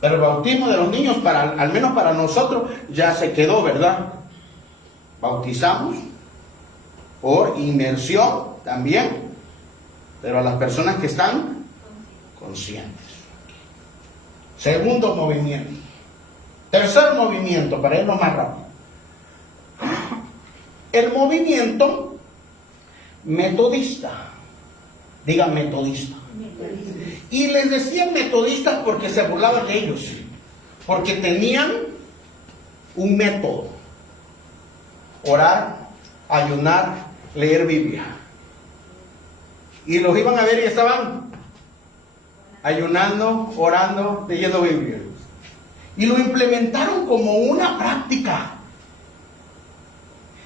Pero el bautismo de los niños, al menos para nosotros, ya se quedó, ¿verdad? Bautizamos por inmersión también, pero a las personas que están conscientes. Segundo movimiento. Tercer movimiento, para irnos más rápido. El movimiento metodista. Digan metodista. Y les decían metodistas porque se burlaban de ellos, porque tenían un método: orar, ayunar, leer Biblia. Y los iban a ver y estaban ayunando, orando, leyendo Biblia. Y lo implementaron como una práctica.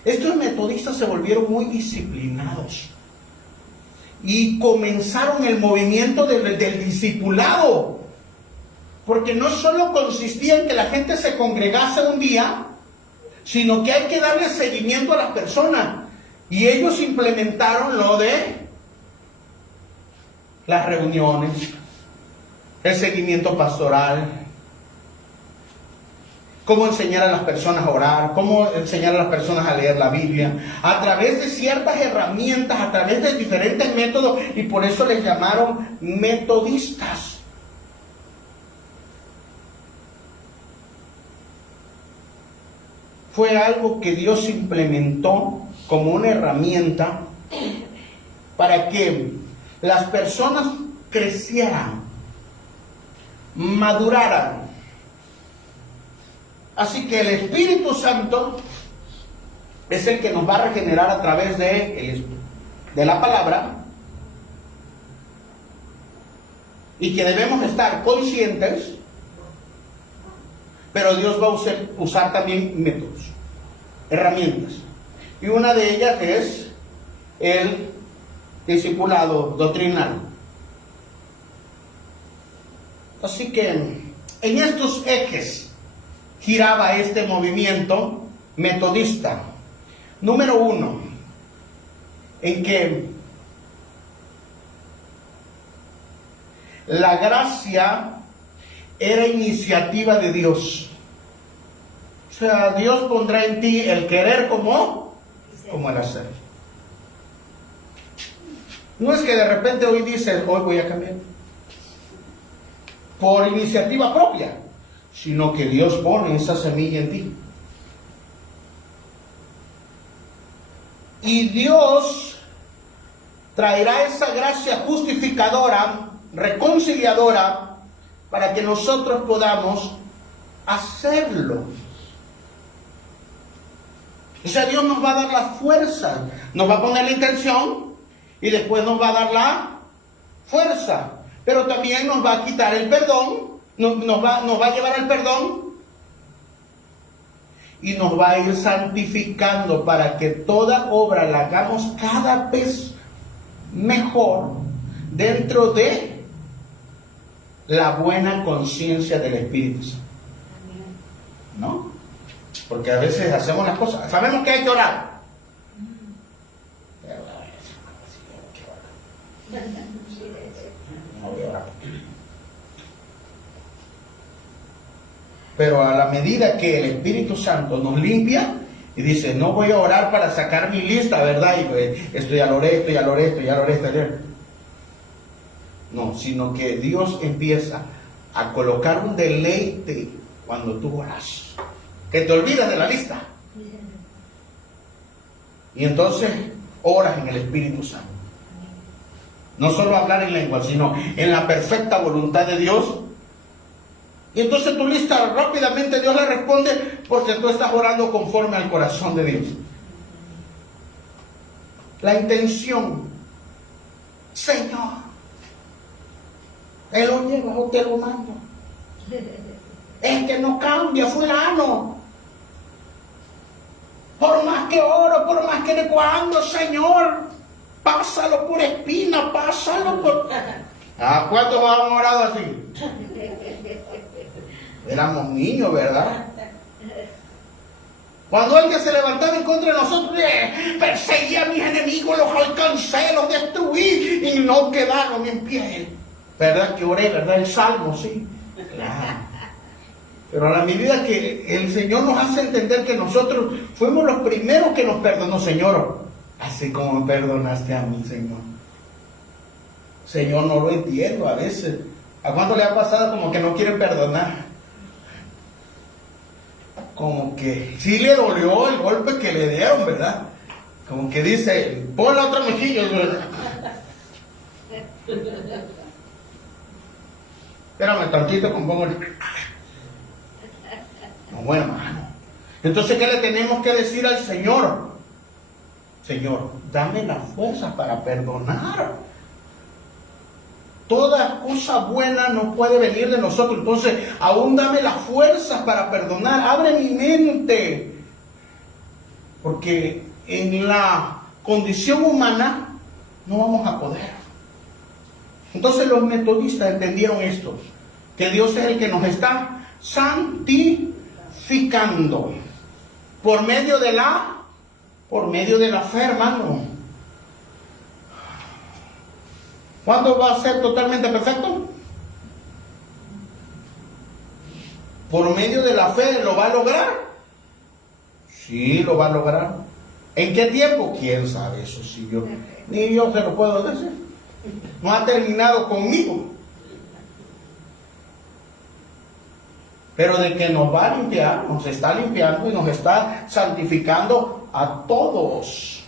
Estos metodistas se volvieron muy disciplinados y comenzaron el movimiento del discipulado, porque no solo consistía en que la gente se congregase un día, sino que hay que darle seguimiento a las personas. Y ellos implementaron lo de las reuniones, el seguimiento pastoral, cómo enseñar a las personas a orar, cómo enseñar a las personas a leer la Biblia, a través de ciertas herramientas, a través de diferentes métodos, y por eso les llamaron metodistas. Fue algo que Dios implementó como una herramienta para que las personas crecieran, maduraran. Así que el Espíritu Santo es el que nos va a regenerar a través de la palabra, y que debemos estar conscientes, pero Dios va a usar también métodos, herramientas, y una de ellas es el discipulado doctrinal. Así que en estos ejes giraba este movimiento metodista. Número 1, en que la gracia era iniciativa de Dios. O sea, Dios pondrá en ti el querer como el hacer. No es que de repente hoy dices: hoy voy a cambiar por iniciativa propia, sino que Dios pone esa semilla en ti. Y Dios traerá esa gracia justificadora, reconciliadora, para que nosotros podamos hacerlo. O sea, Dios nos va a dar la fuerza, nos va a poner la intención y después nos va a dar la fuerza, pero también nos va a quitar el perdón nos va a llevar al perdón y nos va a ir santificando para que toda obra la hagamos cada vez mejor dentro de la buena conciencia del Espíritu Santo. ¿No? Porque a veces hacemos las cosas, sabemos que hay que orar. Pero a la medida que el Espíritu Santo nos limpia y dice, no voy a orar para sacar mi lista, ¿verdad? Y pues, esto ya lo oré, esto ya lo oré, esto ya lo oré, esto ya lo oré. No, sino que Dios empieza a colocar un deleite cuando tú oras, que te olvidas de la lista. Y entonces oras en el Espíritu Santo. No solo hablar en lengua, sino en la perfecta voluntad de Dios. Y entonces tu lista rápidamente Dios le responde porque tú estás orando conforme al corazón de Dios. La intención, Señor, Él lo lleva o te lo mando. Es que no cambia fulano. Por más que oro, por más que le cuando, Señor, pásalo por espina, pásalo por... ¿A cuántos han orado así? Éramos niños, ¿verdad? Cuando alguien se levantaba en contra de nosotros, perseguí a mis enemigos, los alcancé, los destruí y no quedaron en pie. ¿Verdad que oré, verdad? El Salmo, sí. Claro. Pero a la medida que el Señor nos hace entender que nosotros fuimos los primeros que nos perdonó, Señor, así como me perdonaste a mí, Señor. Señor, no lo entiendo a veces. ¿A cuánto le ha pasado como que no quieren perdonar? Como que sí le dolió el golpe que le dieron, ¿verdad? Como que dice, pon la otra mejilla. Espérame tantito, compongo el... No, bueno, hermano. Entonces, ¿qué le tenemos que decir al Señor? Señor, dame las fuerzas para perdonar. Toda cosa buena no puede venir de nosotros. Entonces, aún dame las fuerzas para perdonar. Abre mi mente. Porque en la condición humana no vamos a poder. Entonces los metodistas entendieron esto. Que Dios es el que nos está santificando. Por medio de la fe, hermano. ¿Cuándo va a ser totalmente perfecto? Por medio de la fe, ¿lo va a lograr? Sí, lo va a lograr. ¿En qué tiempo? ¿Quién sabe? Eso sí, ni yo se lo puedo decir. No ha terminado conmigo. Pero de que nos va a limpiar, nos está limpiando y nos está santificando a todos.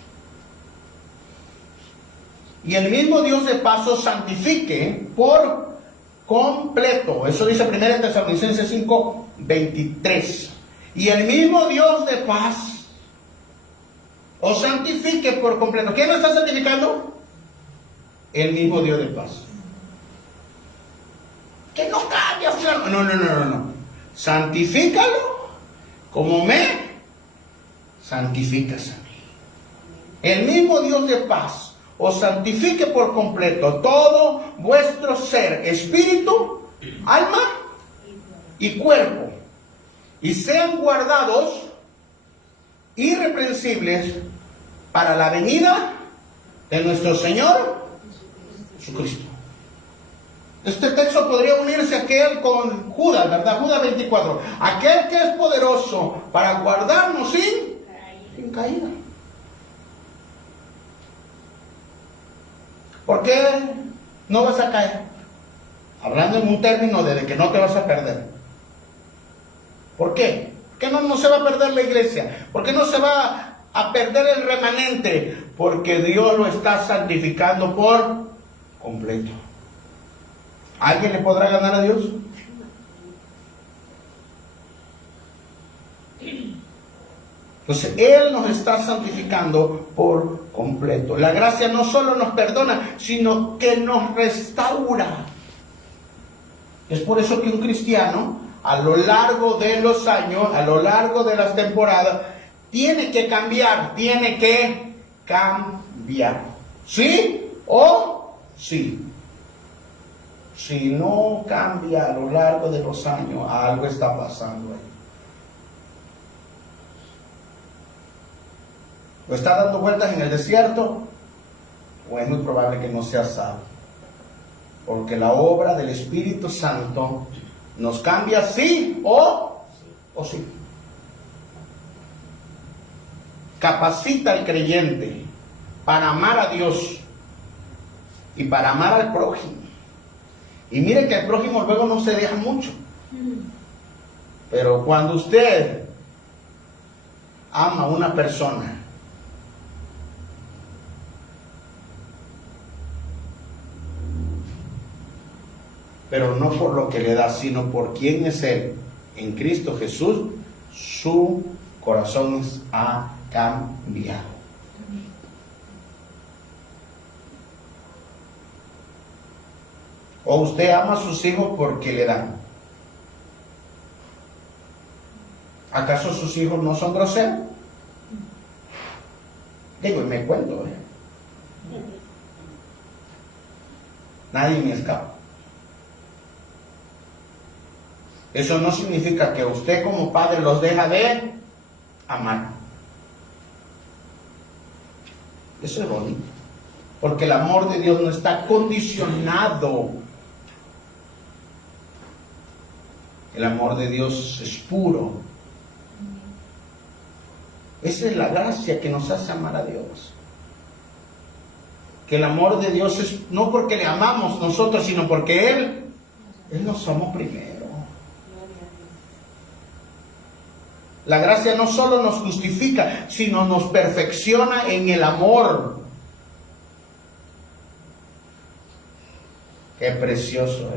Y el mismo Dios de paso santifique por completo. Eso dice 1 Tesalonicenses 5:23. Y el mismo Dios de paz os santifique por completo. ¿Quién lo está santificando? El mismo Dios de paz. Que no cambia, no. Santifícalo como me santificas a mí. El mismo Dios de paz os santifique por completo todo vuestro ser, espíritu, alma y cuerpo, y sean guardados irreprensibles para la venida de nuestro Señor Jesucristo. Este texto podría unirse a aquel con Judas, ¿verdad? Judas 24. Aquel que es poderoso para guardarnos sin caída. ¿Por qué no vas a caer? Hablando en un término de que no te vas a perder. ¿Por qué? ¿Por qué no se va a perder la iglesia? ¿Por qué no se va a perder el remanente? Porque Dios lo está santificando por completo. ¿Alguien le podrá ganar a Dios? Entonces, Él nos está santificando por completo. La gracia no solo nos perdona, sino que nos restaura. Es por eso que un cristiano, a lo largo de los años, a lo largo de las temporadas, tiene que cambiar, tiene que cambiar. ¿Sí o sí? Si no cambia a lo largo de los años, algo está pasando ahí. ¿O está dando vueltas en el desierto? O es muy probable que no sea salvo. Porque la obra del Espíritu Santo nos cambia sí o sí. Capacita al creyente para amar a Dios y para amar al prójimo. Y mire que el prójimo luego no se deja mucho. Pero cuando usted ama a una persona, pero no por lo que le da, sino por quién es Él, en Cristo Jesús, su corazón ha cambiado. ¿O usted ama a sus hijos porque le dan? ¿Acaso sus hijos no son groseros? Digo, y me cuento, Nadie me escapa. Eso no significa que usted como padre los deja de amar. Eso es bonito. Porque el amor de Dios no está condicionado. El amor de Dios es puro. Esa es la gracia que nos hace amar a Dios. Que el amor de Dios es no porque le amamos nosotros, sino porque Él nos amó primero. La gracia no solo nos justifica, sino nos perfecciona en el amor. Qué precioso,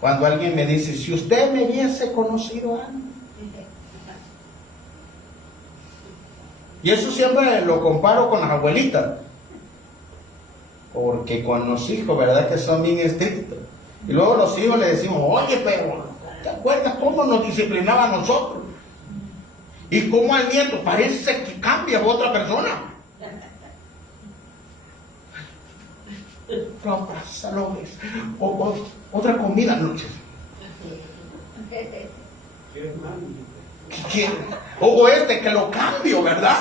Cuando alguien me dice, si usted me hubiese conocido antes. Y eso siempre lo comparo con las abuelitas. Porque con los hijos, ¿verdad? Que son bien estrictos. Y luego los hijos le decimos, oye, pero ¿te acuerdas cómo nos disciplinaba a nosotros? Y cómo al nieto parece que cambia a otra persona. Salones, otra comida anoche. O que lo cambio, ¿verdad?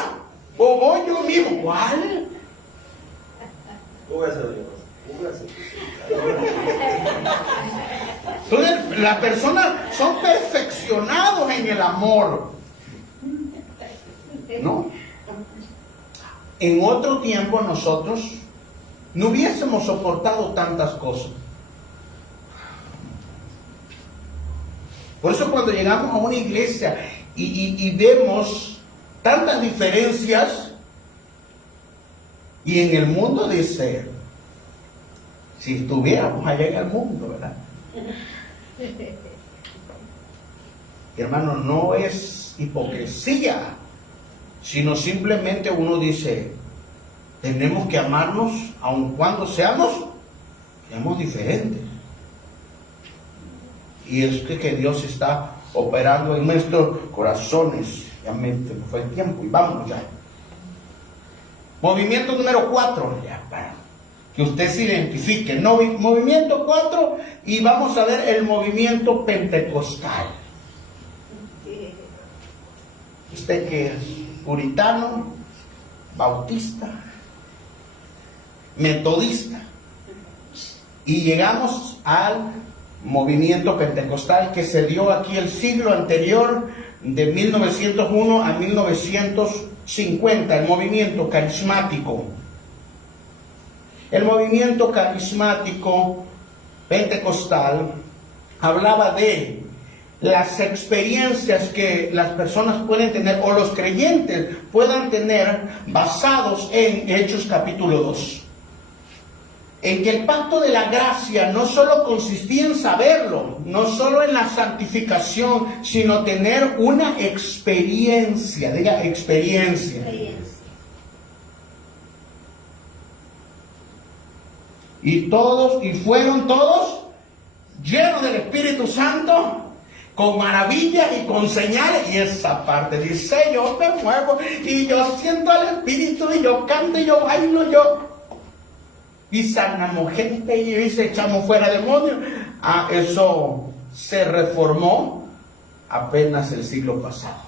O voy yo mismo, ¿cuál? Entonces, las personas son perfeccionados en el amor. ¿No? En otro tiempo nosotros no hubiésemos soportado tantas cosas. Por eso cuando llegamos a una iglesia y vemos tantas diferencias, y en el mundo dice, si estuviéramos allá en el mundo, ¿verdad? Hermano, no es hipocresía, sino simplemente uno dice, tenemos que amarnos aun cuando seamos diferentes. Y es que Dios está operando en nuestros corazones. Ya me fue el tiempo y vámonos ya. Movimiento número 4, ya para que usted se identifique. No, movimiento 4, y vamos a ver el movimiento pentecostal. Usted que es puritano, bautista, metodista, y llegamos al movimiento pentecostal que se dio aquí el siglo anterior, de 1901 a 1950, el movimiento carismático. El movimiento carismático pentecostal hablaba de las experiencias que las personas pueden tener, o los creyentes puedan tener, basados en Hechos capítulo 2. En que el pacto de la gracia no solo consistía en saberlo, no solo en la santificación, sino tener una experiencia, diga experiencia. Y fueron todos llenos del Espíritu Santo, con maravillas y con señales. Y esa parte dice, yo me muevo y yo siento al Espíritu y yo canto y yo bailo, y sanamos gente y dice, echamos fuera demonios. Eso se reformó apenas el siglo pasado.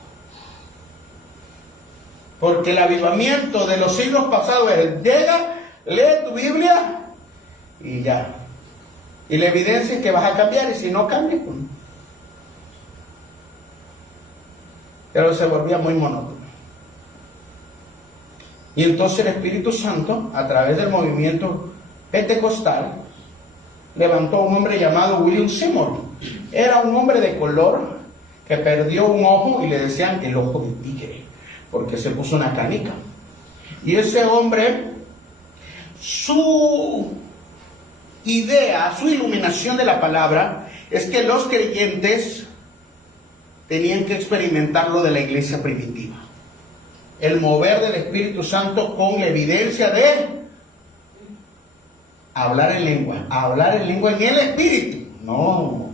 Porque el avivamiento de los siglos pasados es, llega, lee tu Biblia y ya. Y la evidencia es que vas a cambiar, y si no cambias, pues. Pero se volvía muy monótono. Y entonces el Espíritu Santo, a través del movimiento pentecostal, levantó a un hombre llamado William Seymour. Era un hombre de color que perdió un ojo y le decían el ojo de tigre, porque se puso una canica. Y ese hombre, su idea, su iluminación de la palabra, es que los creyentes tenían que experimentar lo de la iglesia primitiva. El mover del Espíritu Santo con la evidencia de hablar en lengua en el Espíritu. No,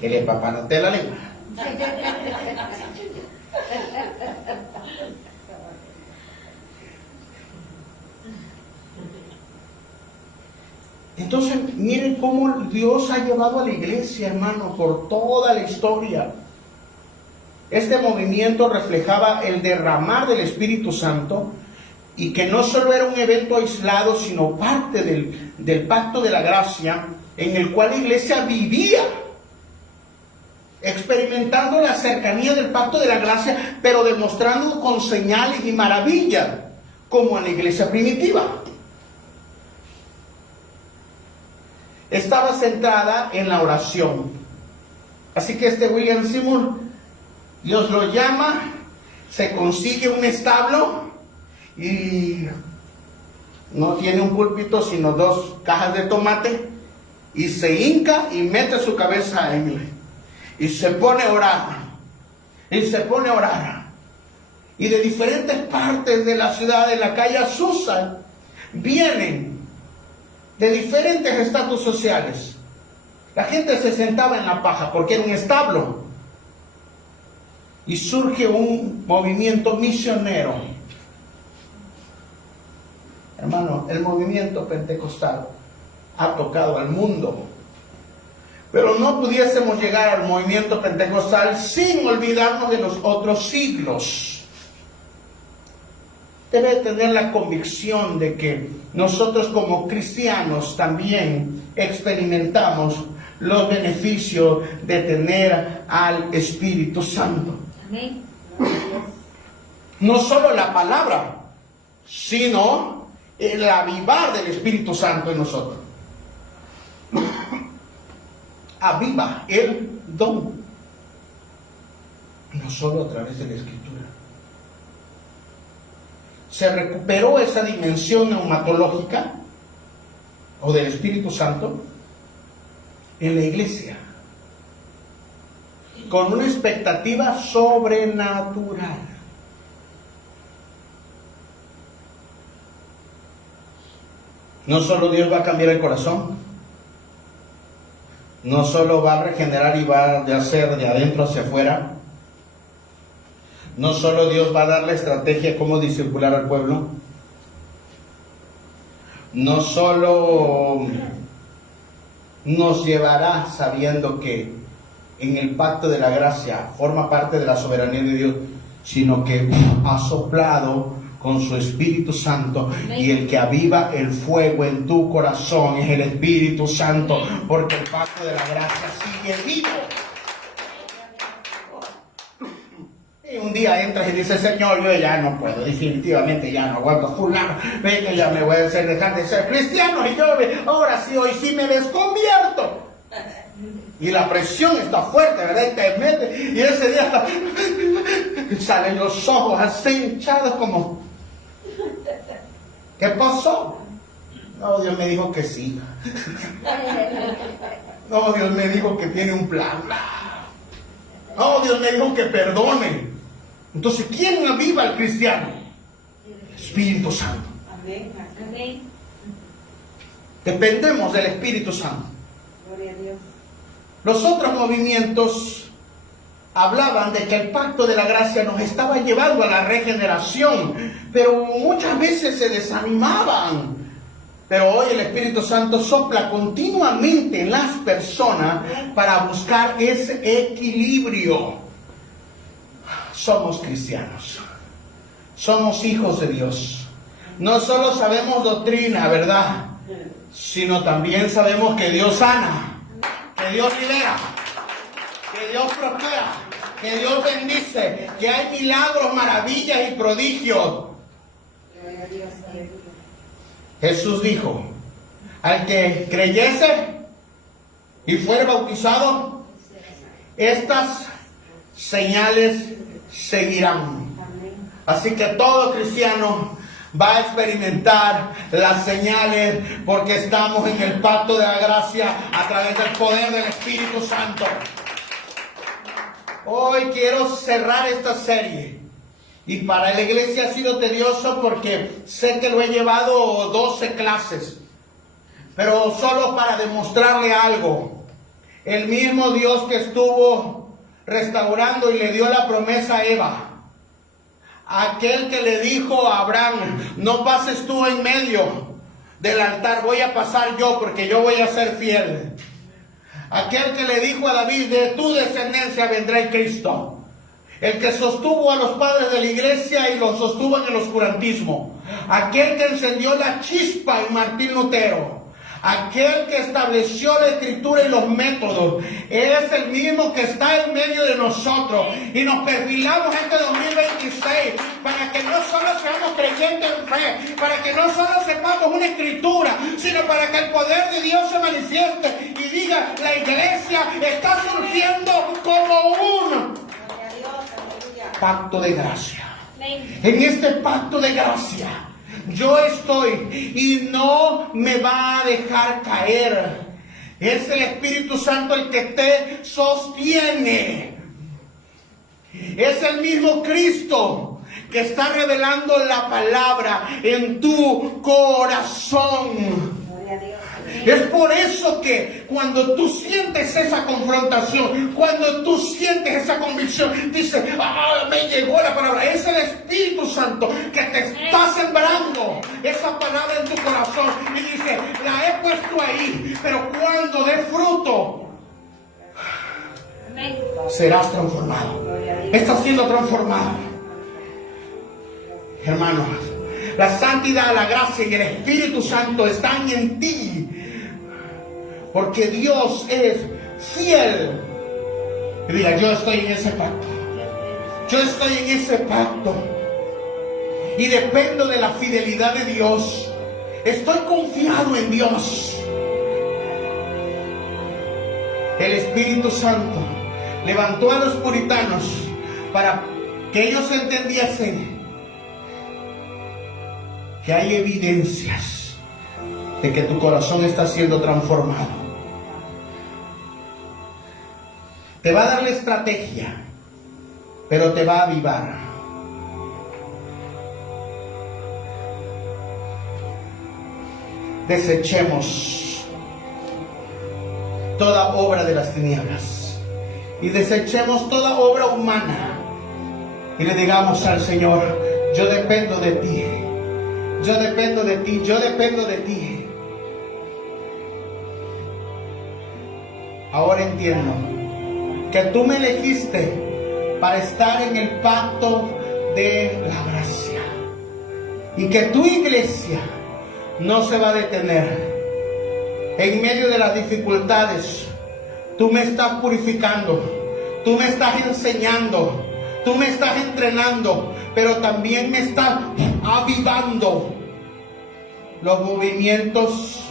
que le papanote la lengua. Entonces, miren cómo Dios ha llevado a la iglesia, hermano, por toda la historia. Este movimiento reflejaba el derramar del Espíritu Santo, y que no solo era un evento aislado, sino parte del pacto de la gracia, en el cual la iglesia vivía, experimentando la cercanía del pacto de la gracia, pero demostrando con señales y maravillas, como en la iglesia primitiva. Estaba centrada en la oración. Así que William Seymour, Dios lo llama, se consigue un establo y no tiene un púlpito sino 2 cajas de tomate, y se hinca y mete su cabeza en él y se pone a orar, y de diferentes partes de la ciudad, de la calle Azusa, vienen de diferentes estatus sociales. La gente se sentaba en la paja porque era un establo, y surge un movimiento misionero. Hermano, el movimiento pentecostal ha tocado al mundo, pero no pudiésemos llegar al movimiento pentecostal sin olvidarnos de los otros siglos. Debe tener la convicción de que nosotros como cristianos también experimentamos los beneficios de tener al Espíritu Santo. Amén. No solo la palabra, sino el avivar del Espíritu Santo en nosotros. Aviva el don, no solo a través de la Escritura. Se recuperó esa dimensión neumatológica o del Espíritu Santo en la iglesia, con una expectativa sobrenatural. No solo Dios va a cambiar el corazón, no solo va a regenerar y va a hacer de adentro hacia afuera, no solo Dios va a dar la estrategia cómo discipular al pueblo, no solo nos llevará sabiendo que en el pacto de la gracia forma parte de la soberanía de Dios, sino que ha soplado con su Espíritu Santo, y el que aviva el fuego en tu corazón es el Espíritu Santo, porque el pacto de la gracia sigue vivo. Y un día entras y dices, Señor, yo ya no puedo, definitivamente ya no aguanto, fulano, venga, ya me voy a hacer dejar de ser cristiano, y yo ahora sí, hoy sí me desconvierto. Y la presión está fuerte, ¿verdad? Y te mete, y ese día hasta salen los ojos así hinchados como... ¿Qué pasó? No, Dios me dijo que sí. No, Dios me dijo que tiene un plan. No, Dios me dijo que perdone. Entonces, ¿quién aviva al cristiano? Espíritu Santo. Amén. Dependemos del Espíritu Santo. Gloria a Dios. Los otros movimientos hablaban de que el pacto de la gracia nos estaba llevando a la regeneración, pero muchas veces se desanimaban. Pero hoy el Espíritu Santo sopla continuamente en las personas para buscar ese equilibrio. Somos cristianos, somos hijos de Dios. No solo sabemos doctrina, ¿verdad? Sino también sabemos que Dios sana, que Dios libera, que Dios prospera, que Dios bendice, que hay milagros, maravillas y prodigios. Jesús dijo, al que creyese y fuere bautizado, estas señales seguirán. Así que todo cristiano va a experimentar las señales porque estamos en el pacto de la gracia a través del poder del Espíritu Santo. Hoy quiero cerrar esta serie. Y para la iglesia ha sido tedioso porque sé que lo he llevado 12 clases. Pero solo para demostrarle algo. El mismo Dios que estuvo restaurando y le dio la promesa a Eva. Aquel que le dijo a Abraham, no pases tú en medio del altar, voy a pasar yo porque yo voy a ser fiel. Aquel que le dijo a David, de tu descendencia vendrá el Cristo. El que sostuvo a los padres de la iglesia y los sostuvo en el oscurantismo. Aquel que encendió la chispa en Martín Lutero. Aquel que estableció la escritura y los métodos. Es el mismo que está en medio de nosotros. Y nos perfilamos este 2026 para que no solo seamos creyentes en fe, para que no solo sepamos una escritura, sino para que el poder de Dios se manifieste y diga, la iglesia está surgiendo como un pacto de gracia. En este pacto de gracia yo estoy y no me va a dejar caer. Es el Espíritu Santo el que te sostiene. Es el mismo Cristo que está revelando la palabra en tu corazón. Es por eso que cuando tú sientes esa confrontación, cuando tú sientes esa convicción, dices, me llegó la palabra. Es el Espíritu Santo que te está sembrando esa palabra en tu corazón. Y dice, la he puesto ahí, pero cuando dé fruto, serás transformado. Estás siendo transformado. Hermanos, la santidad, la gracia y el Espíritu Santo están en ti. Porque Dios es fiel. Y diga, yo estoy en ese pacto. Yo estoy en ese pacto. Y dependo de la fidelidad de Dios. Estoy confiado en Dios. El Espíritu Santo levantó a los puritanos para que ellos entendiesen que hay evidencias de que tu corazón está siendo transformado. Te va a dar la estrategia, pero te va a avivar. Desechemos toda obra de las tinieblas y desechemos toda obra humana y le digamos al Señor, yo dependo de ti, yo dependo de ti, yo dependo de ti. Ahora entiendo que tú me elegiste para estar en el pacto de la gracia y que tu iglesia no se va a detener en medio de las dificultades. Tú me estás purificando, tú me estás enseñando, tú me estás entrenando, pero también me estás avivando. Los movimientos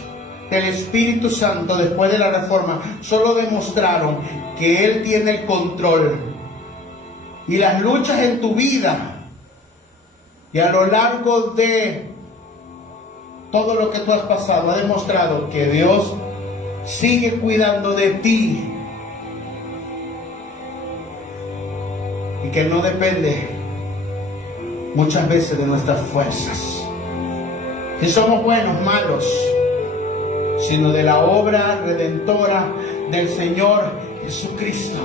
del Espíritu Santo después de la Reforma solo demostraron que Él tiene el control. Y las luchas en tu vida y a lo largo de todo lo que tú has pasado ha demostrado que Dios sigue cuidando de ti y que no depende muchas veces de nuestras fuerzas. Si somos buenos, malos, sino de la obra redentora del Señor Jesucristo.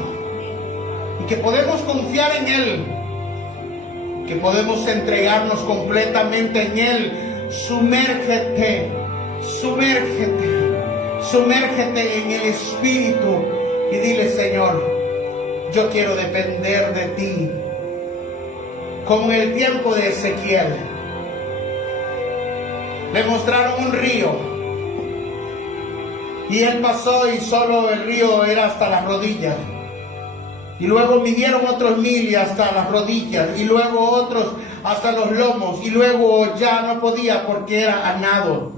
Y que podemos confiar en Él, que podemos entregarnos completamente en Él. Sumérgete, sumérgete, sumérgete en el Espíritu y dile: Señor, yo quiero depender de ti. Como en el tiempo de Ezequiel, le mostraron un río y él pasó y solo el río era hasta las rodillas. Y luego midieron otros 1000 y hasta las rodillas, y luego otros hasta los lomos, y luego ya no podía porque era a nado.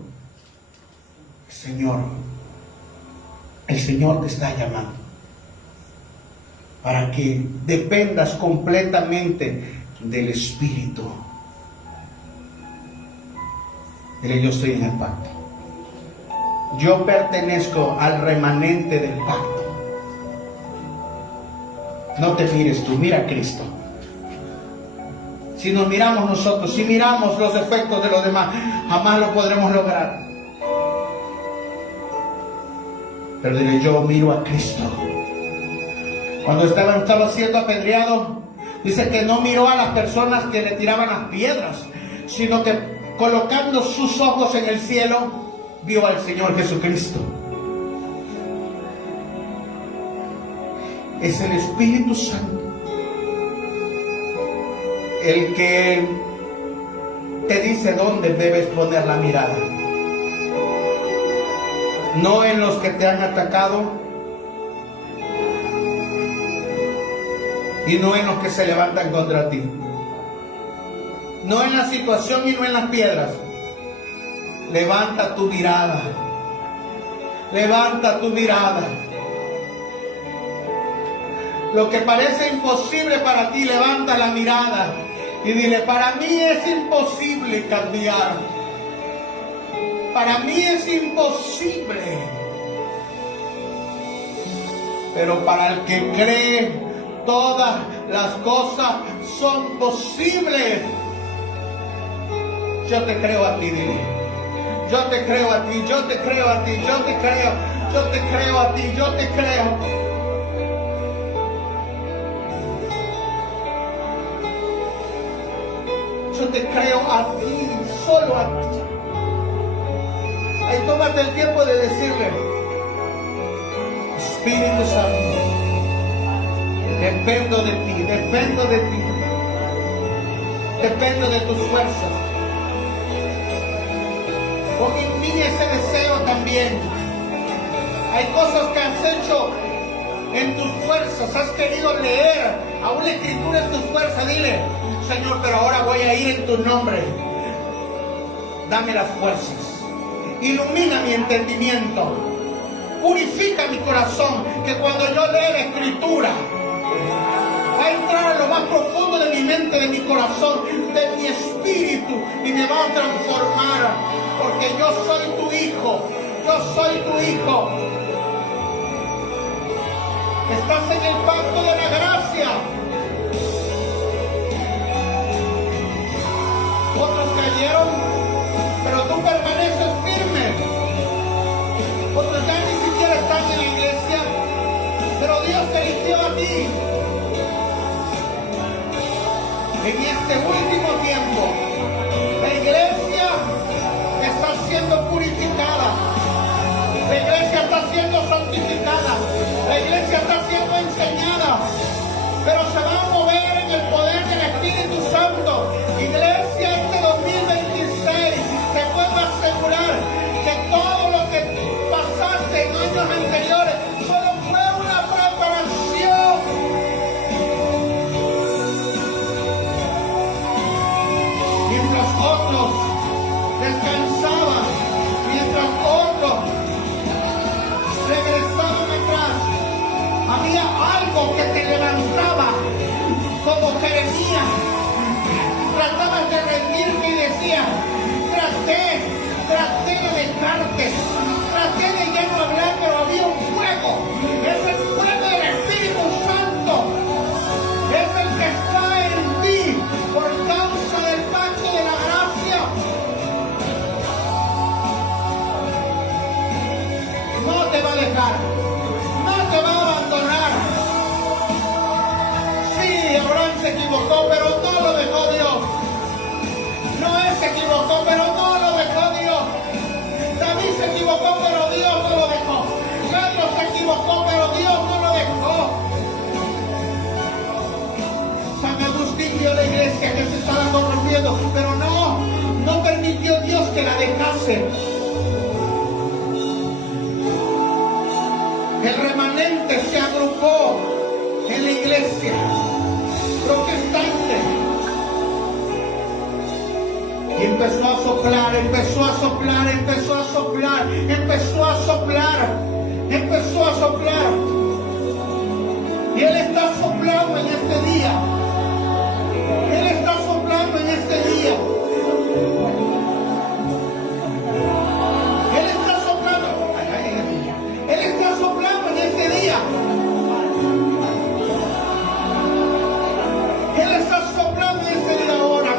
Señor, el Señor te está llamando para que dependas completamente del Espíritu. Dile: yo estoy en el pacto. Yo pertenezco al remanente del pacto. No te mires tú, mira a Cristo. Si nos miramos nosotros, si miramos los efectos de los demás, jamás lo podremos lograr. Pero dile: yo miro a Cristo. Cuando estaba siendo apedreado, dice que no miró a las personas que le tiraban las piedras, sino que colocando sus ojos en el cielo, vio al Señor Jesucristo. Es el Espíritu Santo el que te dice dónde debes poner la mirada. No en los que te han atacado, y no en los que se levantan contra ti. No en la situación y no en las piedras. Levanta tu mirada. Levanta tu mirada. Lo que parece imposible para ti, levanta la mirada y dile: para mí es imposible cambiar. Para mí es imposible. Pero para el que cree, todas las cosas son posibles. Yo te creo a ti, dile: yo te creo a ti, yo te creo a ti, yo te creo, yo te creo a ti, yo te creo. Yo te creo a ti, solo a ti. Ahí tómate el tiempo de decirle: Espíritu Santo, dependo de ti, dependo de ti, dependo de tus fuerzas. Pon en mí ese deseo también. Hay cosas que has hecho en tus fuerzas, has querido leer aún la Escritura en tus fuerzas. Dile: Señor, pero ahora voy a ir en tu nombre. Dame las fuerzas. Ilumina mi entendimiento. Purifica mi corazón, que cuando yo lea la Escritura va a entrar a lo más profundo de mi mente, de mi corazón, de mi espíritu, y me va a transformar, porque yo soy tu hijo. Yo soy tu hijo. Estás en el pacto de la gracia. Otros cayeron, pero tú permaneces firme. Otros ya ni siquiera están en la iglesia, pero Dios te eligió a ti. En este último tiempo, la iglesia está siendo purificada. La iglesia está siendo santificada. La iglesia está siendo enseñada. Pero se va a mover en el poder del Espíritu Santo. Iglesia, este 2026 te puedo asegurar que todo lo que pasaste en años anteriores solo fue una preparación. Mientras otros descansaban, mientras otros regresaban atrás, había algo que te levantaba, como Jeremías. Tratabas de rendirte y decías: traté de dejarte, traté de ya no hablar, pero había un fuego. Es el fuego del Espíritu Santo, es el que está en ti por causa del pacto de la gracia. dejado, pero no permitió Dios que la dejase. El remanente se agrupó en la iglesia protestante y empezó a soplar, empezó a soplar, empezó a soplar, empezó a soplar, empezó a soplar. Y Él está soplando en este día. Él está soplando en este día. Él está soplando. Él está soplando en este día. Él está soplando en este día ahora.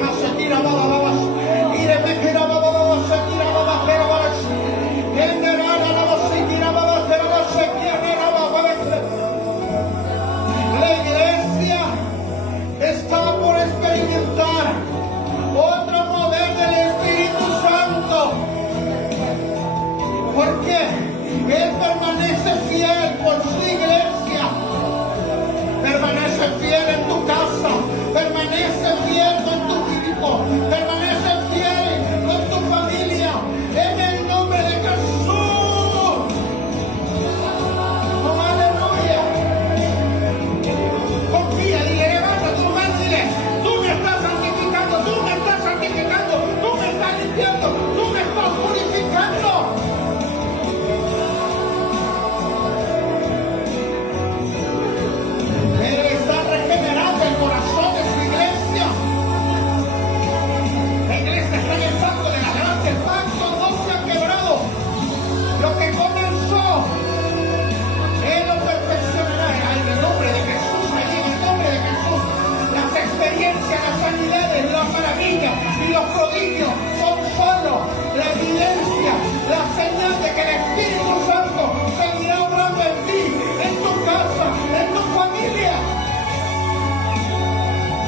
La iglesia está por experimentar otro poder del Espíritu Santo. ¿Por qué? Él permanece fiel por su iglesia. Permanece fiel en tu casa. Permanece fiel con tu hijo. Permanece fiel con tu familia. En el nombre de Jesús. Oh, aleluya. Confía, dile, levanta tu mano y dile, tú me estás santificando, tú me estás santificando, tú me estás limpiando, tú me estás purificando. Él está regenerando el corazón de su iglesia. La iglesia está en el pacto de la gracia, el pacto no se ha quebrado. Lo que comenzó, Él lo perfeccionará. En el nombre de Jesús, allí en el nombre de Jesús, las experiencias, las sanidades, las maravillas y los prodigios son solo la evidencia, la señal de que el Espíritu Santo seguirá obrando en ti, en tu casa, en tu familia.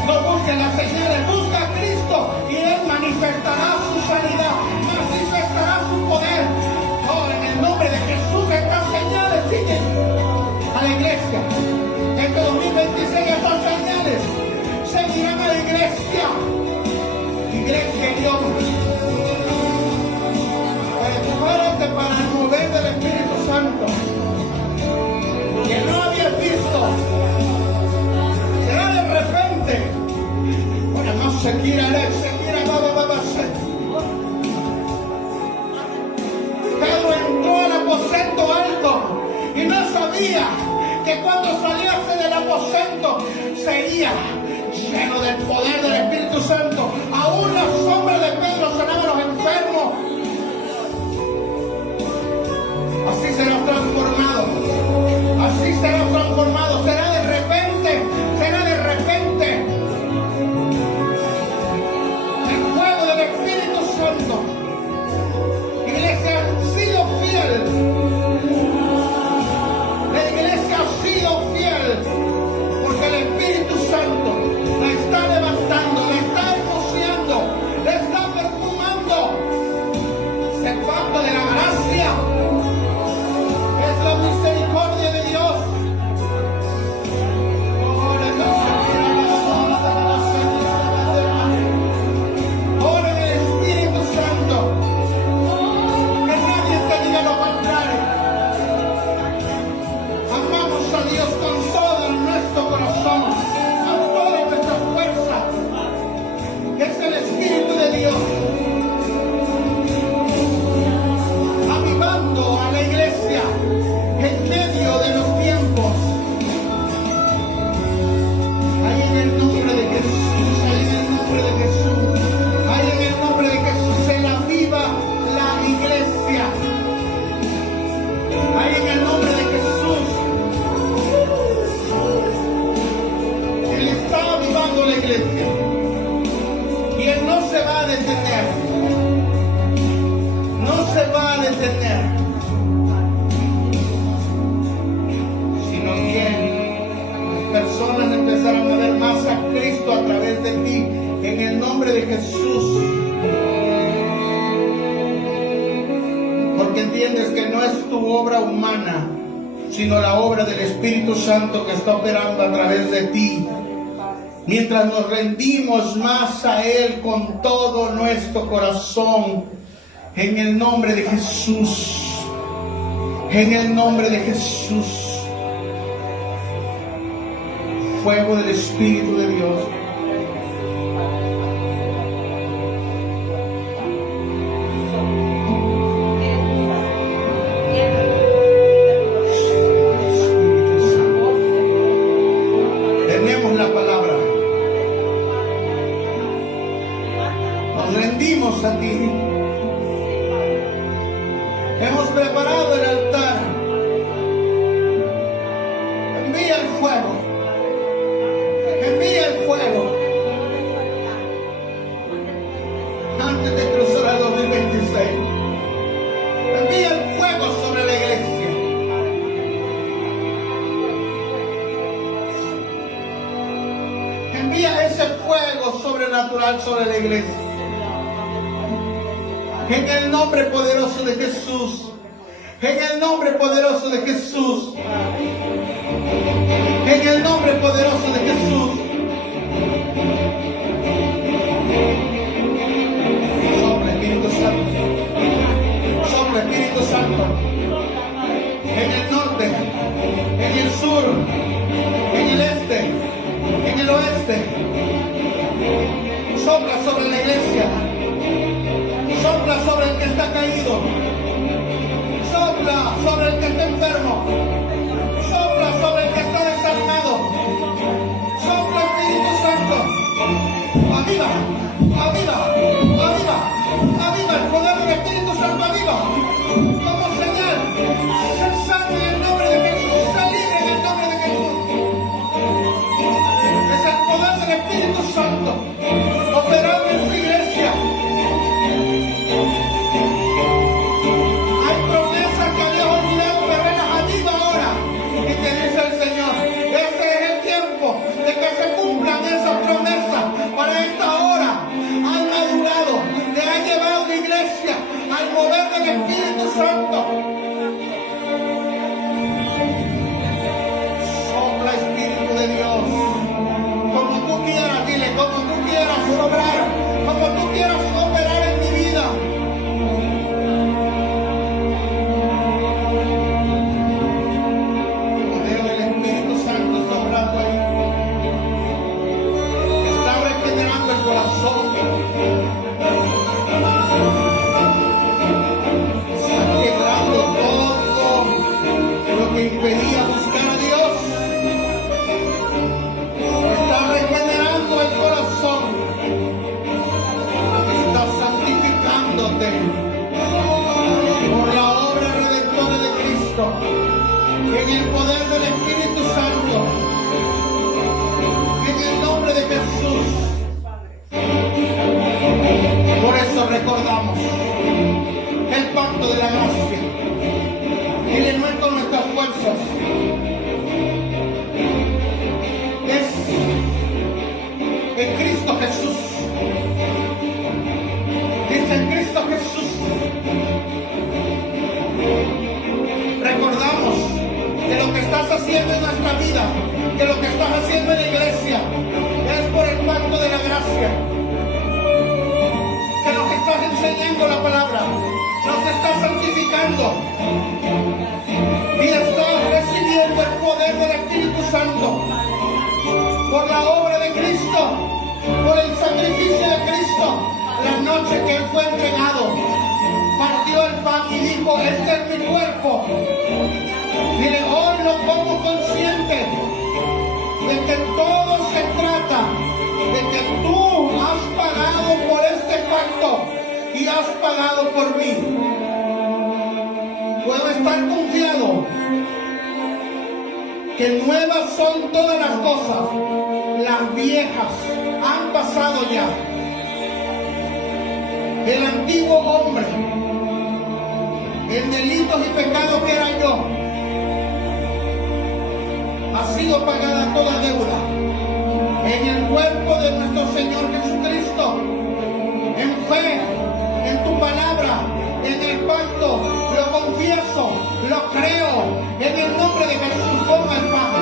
No busques las señales, busca a Cristo y Él manifestará su sanidad, manifestará su poder. Ahora, en el nombre de Jesús, estas señales siguen a la iglesia. Este 2026 estas señales seguirán a la iglesia. Iglesia de Dios. Prepárate para el mover del Espíritu Santo. Que no habías visto. Será de repente. Bueno, no se quiera leer, se quiera Pedro entró al aposento alto y no sabía que cuando saliese del aposento sería lleno del poder del Espíritu Santo. Aún la sombra de Pedro sanaba a los enfermos. Así será transformado. Así será transformado. Será de repente. Será de repente. El fuego del Espíritu Santo. Iglesia ha sido fiel. La iglesia ha sido fiel. Porque el Espíritu Santo la está levantando, la está enrociando, la está perfumando. El pacto de la gracia es la misericordia de Dios. Ora en el Espíritu Santo. Que nadie te diga lo contrario. Amamos a Dios con todo nuestro corazón, con toda nuestra fuerza. Es el Espíritu de Dios avivando a la iglesia en medio de los tiempos. Ahí en el nombre de Jesús, ahí en el nombre de Jesús, ahí en el nombre de Jesús, Él aviva la iglesia. Ahí en el nombre de Jesús, Él está avivando la iglesia. Y Él no se va a detener. No se va a detener. Sino que las personas empezarán a ver más a Cristo a través de ti. En el nombre de Jesús. Porque entiendes que no es tu obra humana, sino la obra del Espíritu Santo que está operando a través de ti. mientras nos rendimos más a Él con todo nuestro corazón, en el nombre de Jesús, en el nombre de Jesús, fuego del Espíritu de Dios. Tenemos la palabra, nos rendimos a ti. Hemos preparado el altar. Envía el fuego. Envía el fuego. Antes de cruzar el 2026. Envía el fuego sobre la iglesia. Envía ese fuego sobrenatural sobre la iglesia. En el nombre poderoso de Jesús. En el nombre poderoso de Jesús. En el nombre poderoso de Jesús. Sopla Espíritu Santo. Sopla Espíritu Santo. En el norte, en el sur, en el este, en el oeste. Sopla sobre la iglesia. Sopla sobre el que está caído. Sopla sobre el que está enfermo. Sopla sobre el que está desanimado. Sopla Espíritu Santo. Aviva, aviva, aviva, aviva el poder del Espíritu Santo, aviva. Como señal, ser sano en el nombre de Jesús, ser libre en el nombre de Jesús. Es el poder del Espíritu Santo operando en su iglesia. Hay promesas que habías olvidado, pero él las aviva ahora. Y te dice el Señor, este es el tiempo de que se cumplan esas promesas. Para esta hora han madurado, te ha llevado la iglesia al mover del Espíritu Santo. Sopla Espíritu de Dios. Como tú quieras, dile, como tú quieras obrar, como tú quieras operar en mi vida. El poder del Espíritu Santo está obrando ahí. Está regenerando el corazón. Está quebrando todo lo que impedía buscar a Dios. Está regenerando el corazón. Está santificándote por la obra redentora de Cristo. En el poder del Espíritu Santo. En el nombre de Jesús. Por eso recordamos el pacto de la gracia. Dile, no es con nuestras fuerzas. Es en Cristo Jesús. Dice en Cristo Jesús. Recordamos que lo que estás haciendo en nuestra vida, que lo que estás haciendo en la iglesia, es por el pacto de la gracia. Que lo que estás enseñando la palabra, nos está santificando. Y estás recibiendo el poder del Espíritu Santo. Por la obra de Cristo, por el sacrificio de Cristo. La noche que Él fue entregado, partió el pan y dijo, este es mi cuerpo. Mire, hoy lo como consciente de que todo se trata de que tú has pagado por este pacto y has pagado por mí. Puedo estar confiado que nuevas son todas las cosas. Las viejas han pasado ya. El antiguo hombre, en delitos y pecados que era yo, ha sido pagada toda deuda en el cuerpo de nuestro Señor Jesucristo, en fe, en tu palabra, en el pacto. Lo confieso, lo creo, en el nombre de Jesús. Toma el pan.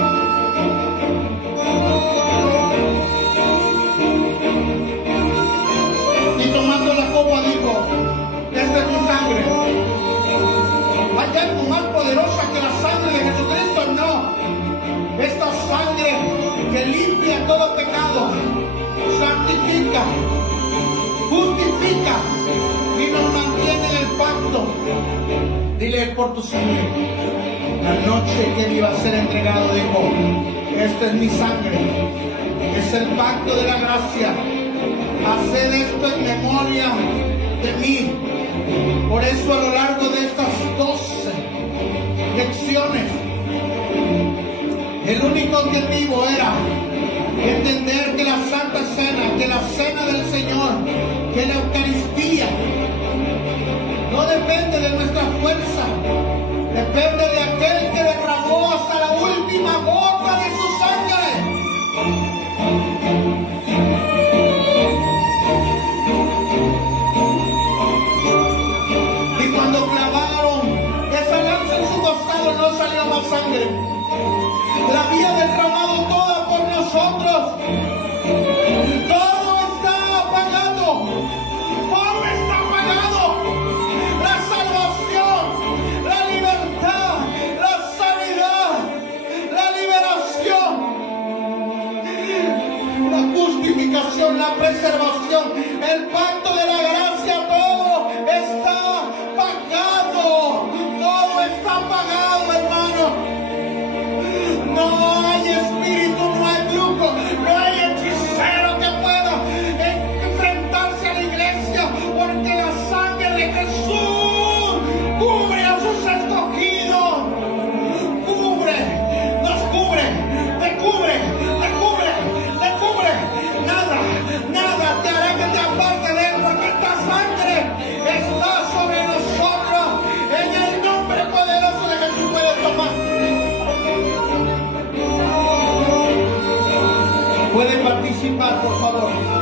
todo pecado, santifica, justifica y nos mantiene en el pacto. Dile: por tu sangre. La noche que él iba a ser entregado dijo: esta es mi sangre, es el pacto de la gracia. Haced esto en memoria de mí. Por eso, a lo largo de estas 12 lecciones, el único objetivo era entender que la Santa Cena, que la Cena del Señor, que la Eucaristía no depende de nuestra fuerza, depende de aquel que derramó hasta la última gota de su sangre. Y cuando clavaron esa lanza en su costado, no salió más sangre. La había derramado toda por nosotros. Todo está pagado. Todo está pagado. La salvación, la libertad, la sanidad, la liberación, la justificación, la preservación, el pacto de la gracia, todo está pagado. Todo está pagado, hermano. No hay espíritu, no hay brujo, no hay hechicero que pueda enfrentarse a la iglesia, porque la sangre de Jesús cubre a sus escogidos. Nos cubre, te cubre, te cubre, te cubre. Nada te hará que te aparte de él, porque esta sangre está sobre nosotros. En el nombre poderoso de Jesús puedes tomar. Pueden participar, por favor.